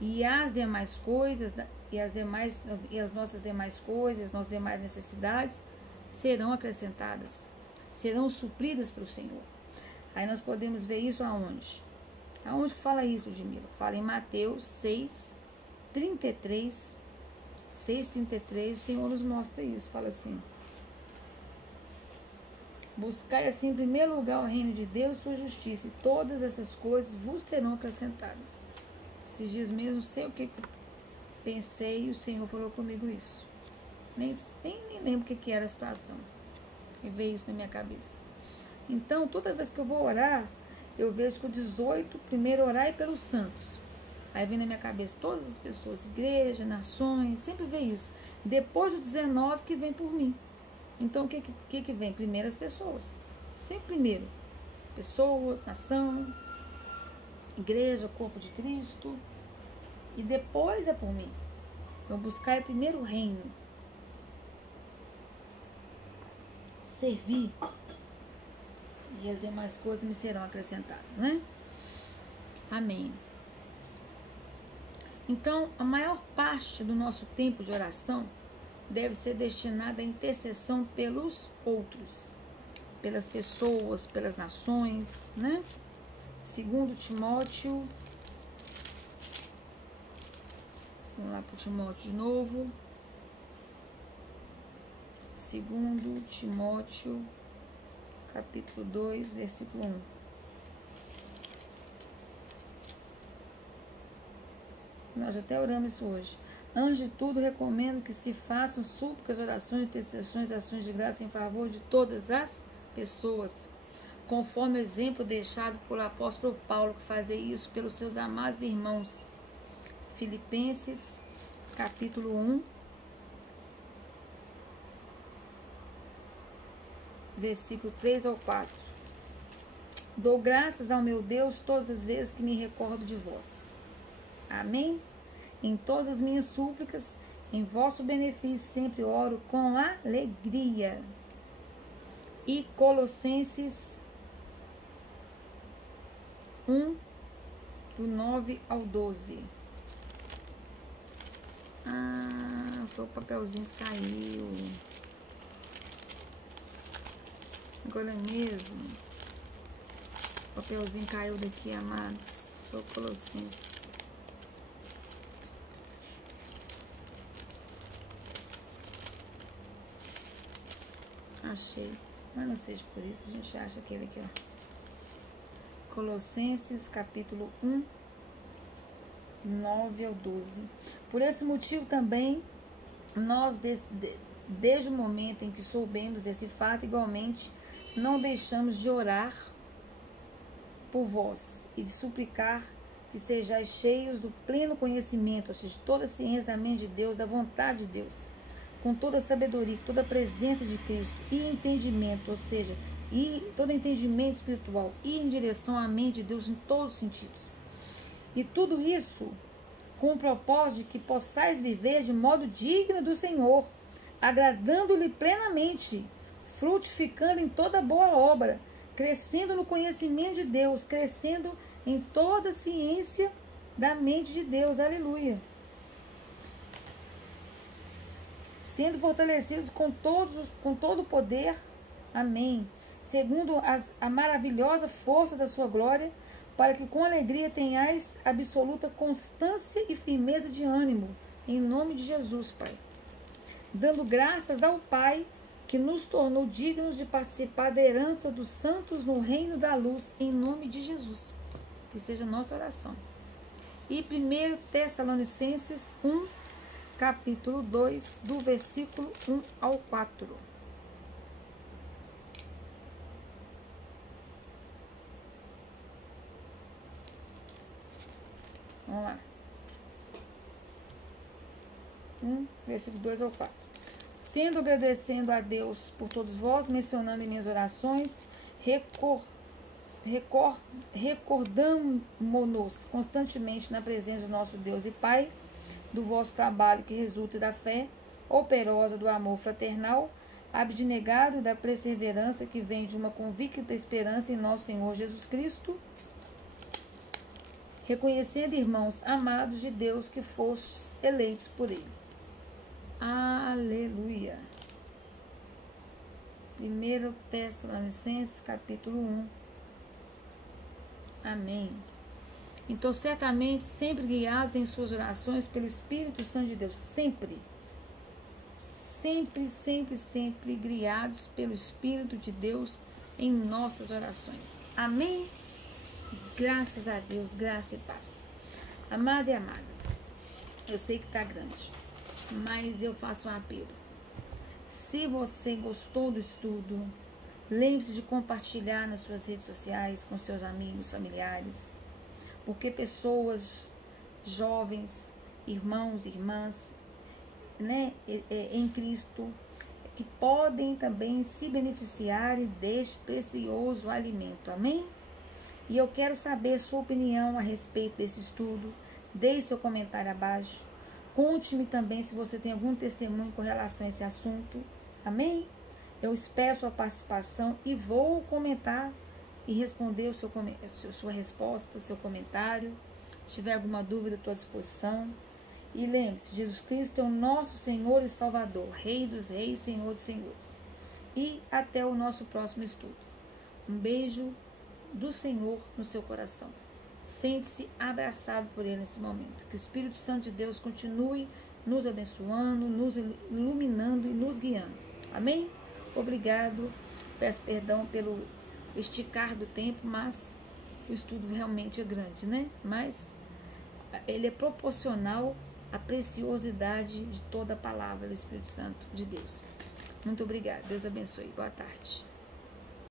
E as demais coisas, e as nossas demais coisas, nossas demais necessidades, serão acrescentadas, serão supridas pelo Senhor. Aí nós podemos ver isso aonde? Aonde que fala isso, Ludmila? Fala em Mateus 6:33. 6:33, o Senhor nos mostra isso, fala assim: buscai assim em primeiro lugar o reino de Deus e sua justiça, e todas essas coisas vos serão acrescentadas. Esses dias mesmo, não sei o que pensei, e o Senhor falou comigo isso. Nem lembro o que era a situação. E veio isso na minha cabeça. Então, toda vez que eu vou orar, eu vejo que o 18, primeiro orai pelos santos. Aí vem na minha cabeça todas as pessoas, igreja, nações, sempre vem isso. Depois o 19 que vem por mim. Então, o que vem? Primeiro as pessoas. Sempre primeiro. Pessoas, nação, igreja, corpo de Cristo. E depois é por mim. Então, buscar primeiro o reino. Servir. E as demais coisas me serão acrescentadas, né? Amém. Então, a maior parte do nosso tempo de oração deve ser destinada à intercessão pelos outros, pelas pessoas, pelas nações, né? 2 Timóteo, vamos lá para o Timóteo de novo. 2 Timóteo, capítulo 2, versículo 1. Nós até oramos isso hoje. Antes de tudo, recomendo que se façam súplicas, orações, intercessões, ações de graça em favor de todas as pessoas. conforme o exemplo deixado pelo apóstolo Paulo, que fazia isso pelos seus amados irmãos. Filipenses, capítulo 1, versículo 3 ao 4. Dou graças ao meu Deus todas as vezes que me recordo de vós. Amém? Em todas as minhas súplicas, em vosso benefício, sempre oro com alegria. E Colossenses 1, do 9 ao 12. Foi o papelzinho que saiu. Agora mesmo. O papelzinho caiu daqui, amados. Foi o Colossenses. Achei. Mas não seja por isso, a gente acha aquele aqui, ó. Colossenses, capítulo 1, 9 ao 12. Por esse motivo também, nós, desde o momento em que soubemos desse fato, igualmente, não deixamos de orar por vós e de suplicar que sejais cheios do pleno conhecimento, ou seja, toda a ciência da mente de Deus, da vontade de Deus, com toda a sabedoria, toda a presença de Cristo e entendimento, ou seja, e todo entendimento espiritual, e em direção à mente de Deus em todos os sentidos. E tudo isso com o propósito de que possais viver de modo digno do Senhor, agradando-lhe plenamente, frutificando em toda boa obra, crescendo no conhecimento de Deus, crescendo em toda a ciência da mente de Deus. Aleluia. Sendo fortalecidos com todo o poder. Amém. Segundo a maravilhosa força da sua glória, para que com alegria tenhais absoluta constância e firmeza de ânimo, em nome de Jesus, Pai. Dando graças ao Pai, que nos tornou dignos de participar da herança dos santos no reino da luz, em nome de Jesus. Que seja a nossa oração. E 1 Tessalonicenses 1, capítulo 2, do versículo 1 ao 4. Vamos lá. 1, versículo 2 ao 4. Sendo agradecendo a Deus por todos vós, mencionando em minhas orações, recordamo-nos constantemente na presença do nosso Deus e Pai, do vosso trabalho que resulta da fé operosa, do amor fraternal, abnegado e da perseverança que vem de uma convicta esperança em nosso Senhor Jesus Cristo, reconhecendo, irmãos amados de Deus, que fostes eleitos por Ele. Aleluia. 1 Tessalonicenses, capítulo 1. Amém. Então, certamente, sempre guiados em suas orações pelo Espírito Santo de Deus. Sempre. Sempre, sempre, sempre guiados pelo Espírito de Deus em nossas orações. Amém? Graças a Deus, graça e paz. Amada e amada, eu sei que está grande, mas eu faço um apelo. Se você gostou do estudo, lembre-se de compartilhar nas suas redes sociais com seus amigos, familiares, porque pessoas jovens, irmãos, irmãs, né, em Cristo, que podem também se beneficiarem deste precioso alimento. Amém? E eu quero saber sua opinião a respeito desse estudo. Deixe seu comentário abaixo. Conte-me também se você tem algum testemunho com relação a esse assunto. Amém? Eu espero sua participação e vou comentar e responder sua resposta, seu comentário. Se tiver alguma dúvida, estou à disposição. E lembre-se, Jesus Cristo é o nosso Senhor e Salvador, Rei dos Reis, Senhor dos Senhores. E até o nosso próximo estudo. Um beijo do Senhor no seu coração. Sente-se abraçado por Ele nesse momento. Que o Espírito Santo de Deus continue nos abençoando, nos iluminando e nos guiando. Amém? Obrigado. Peço perdão pelo esticar do tempo, mas o estudo realmente é grande, né? Mas ele é proporcional à preciosidade de toda a palavra do Espírito Santo de Deus. Muito obrigada. Deus abençoe. Boa tarde.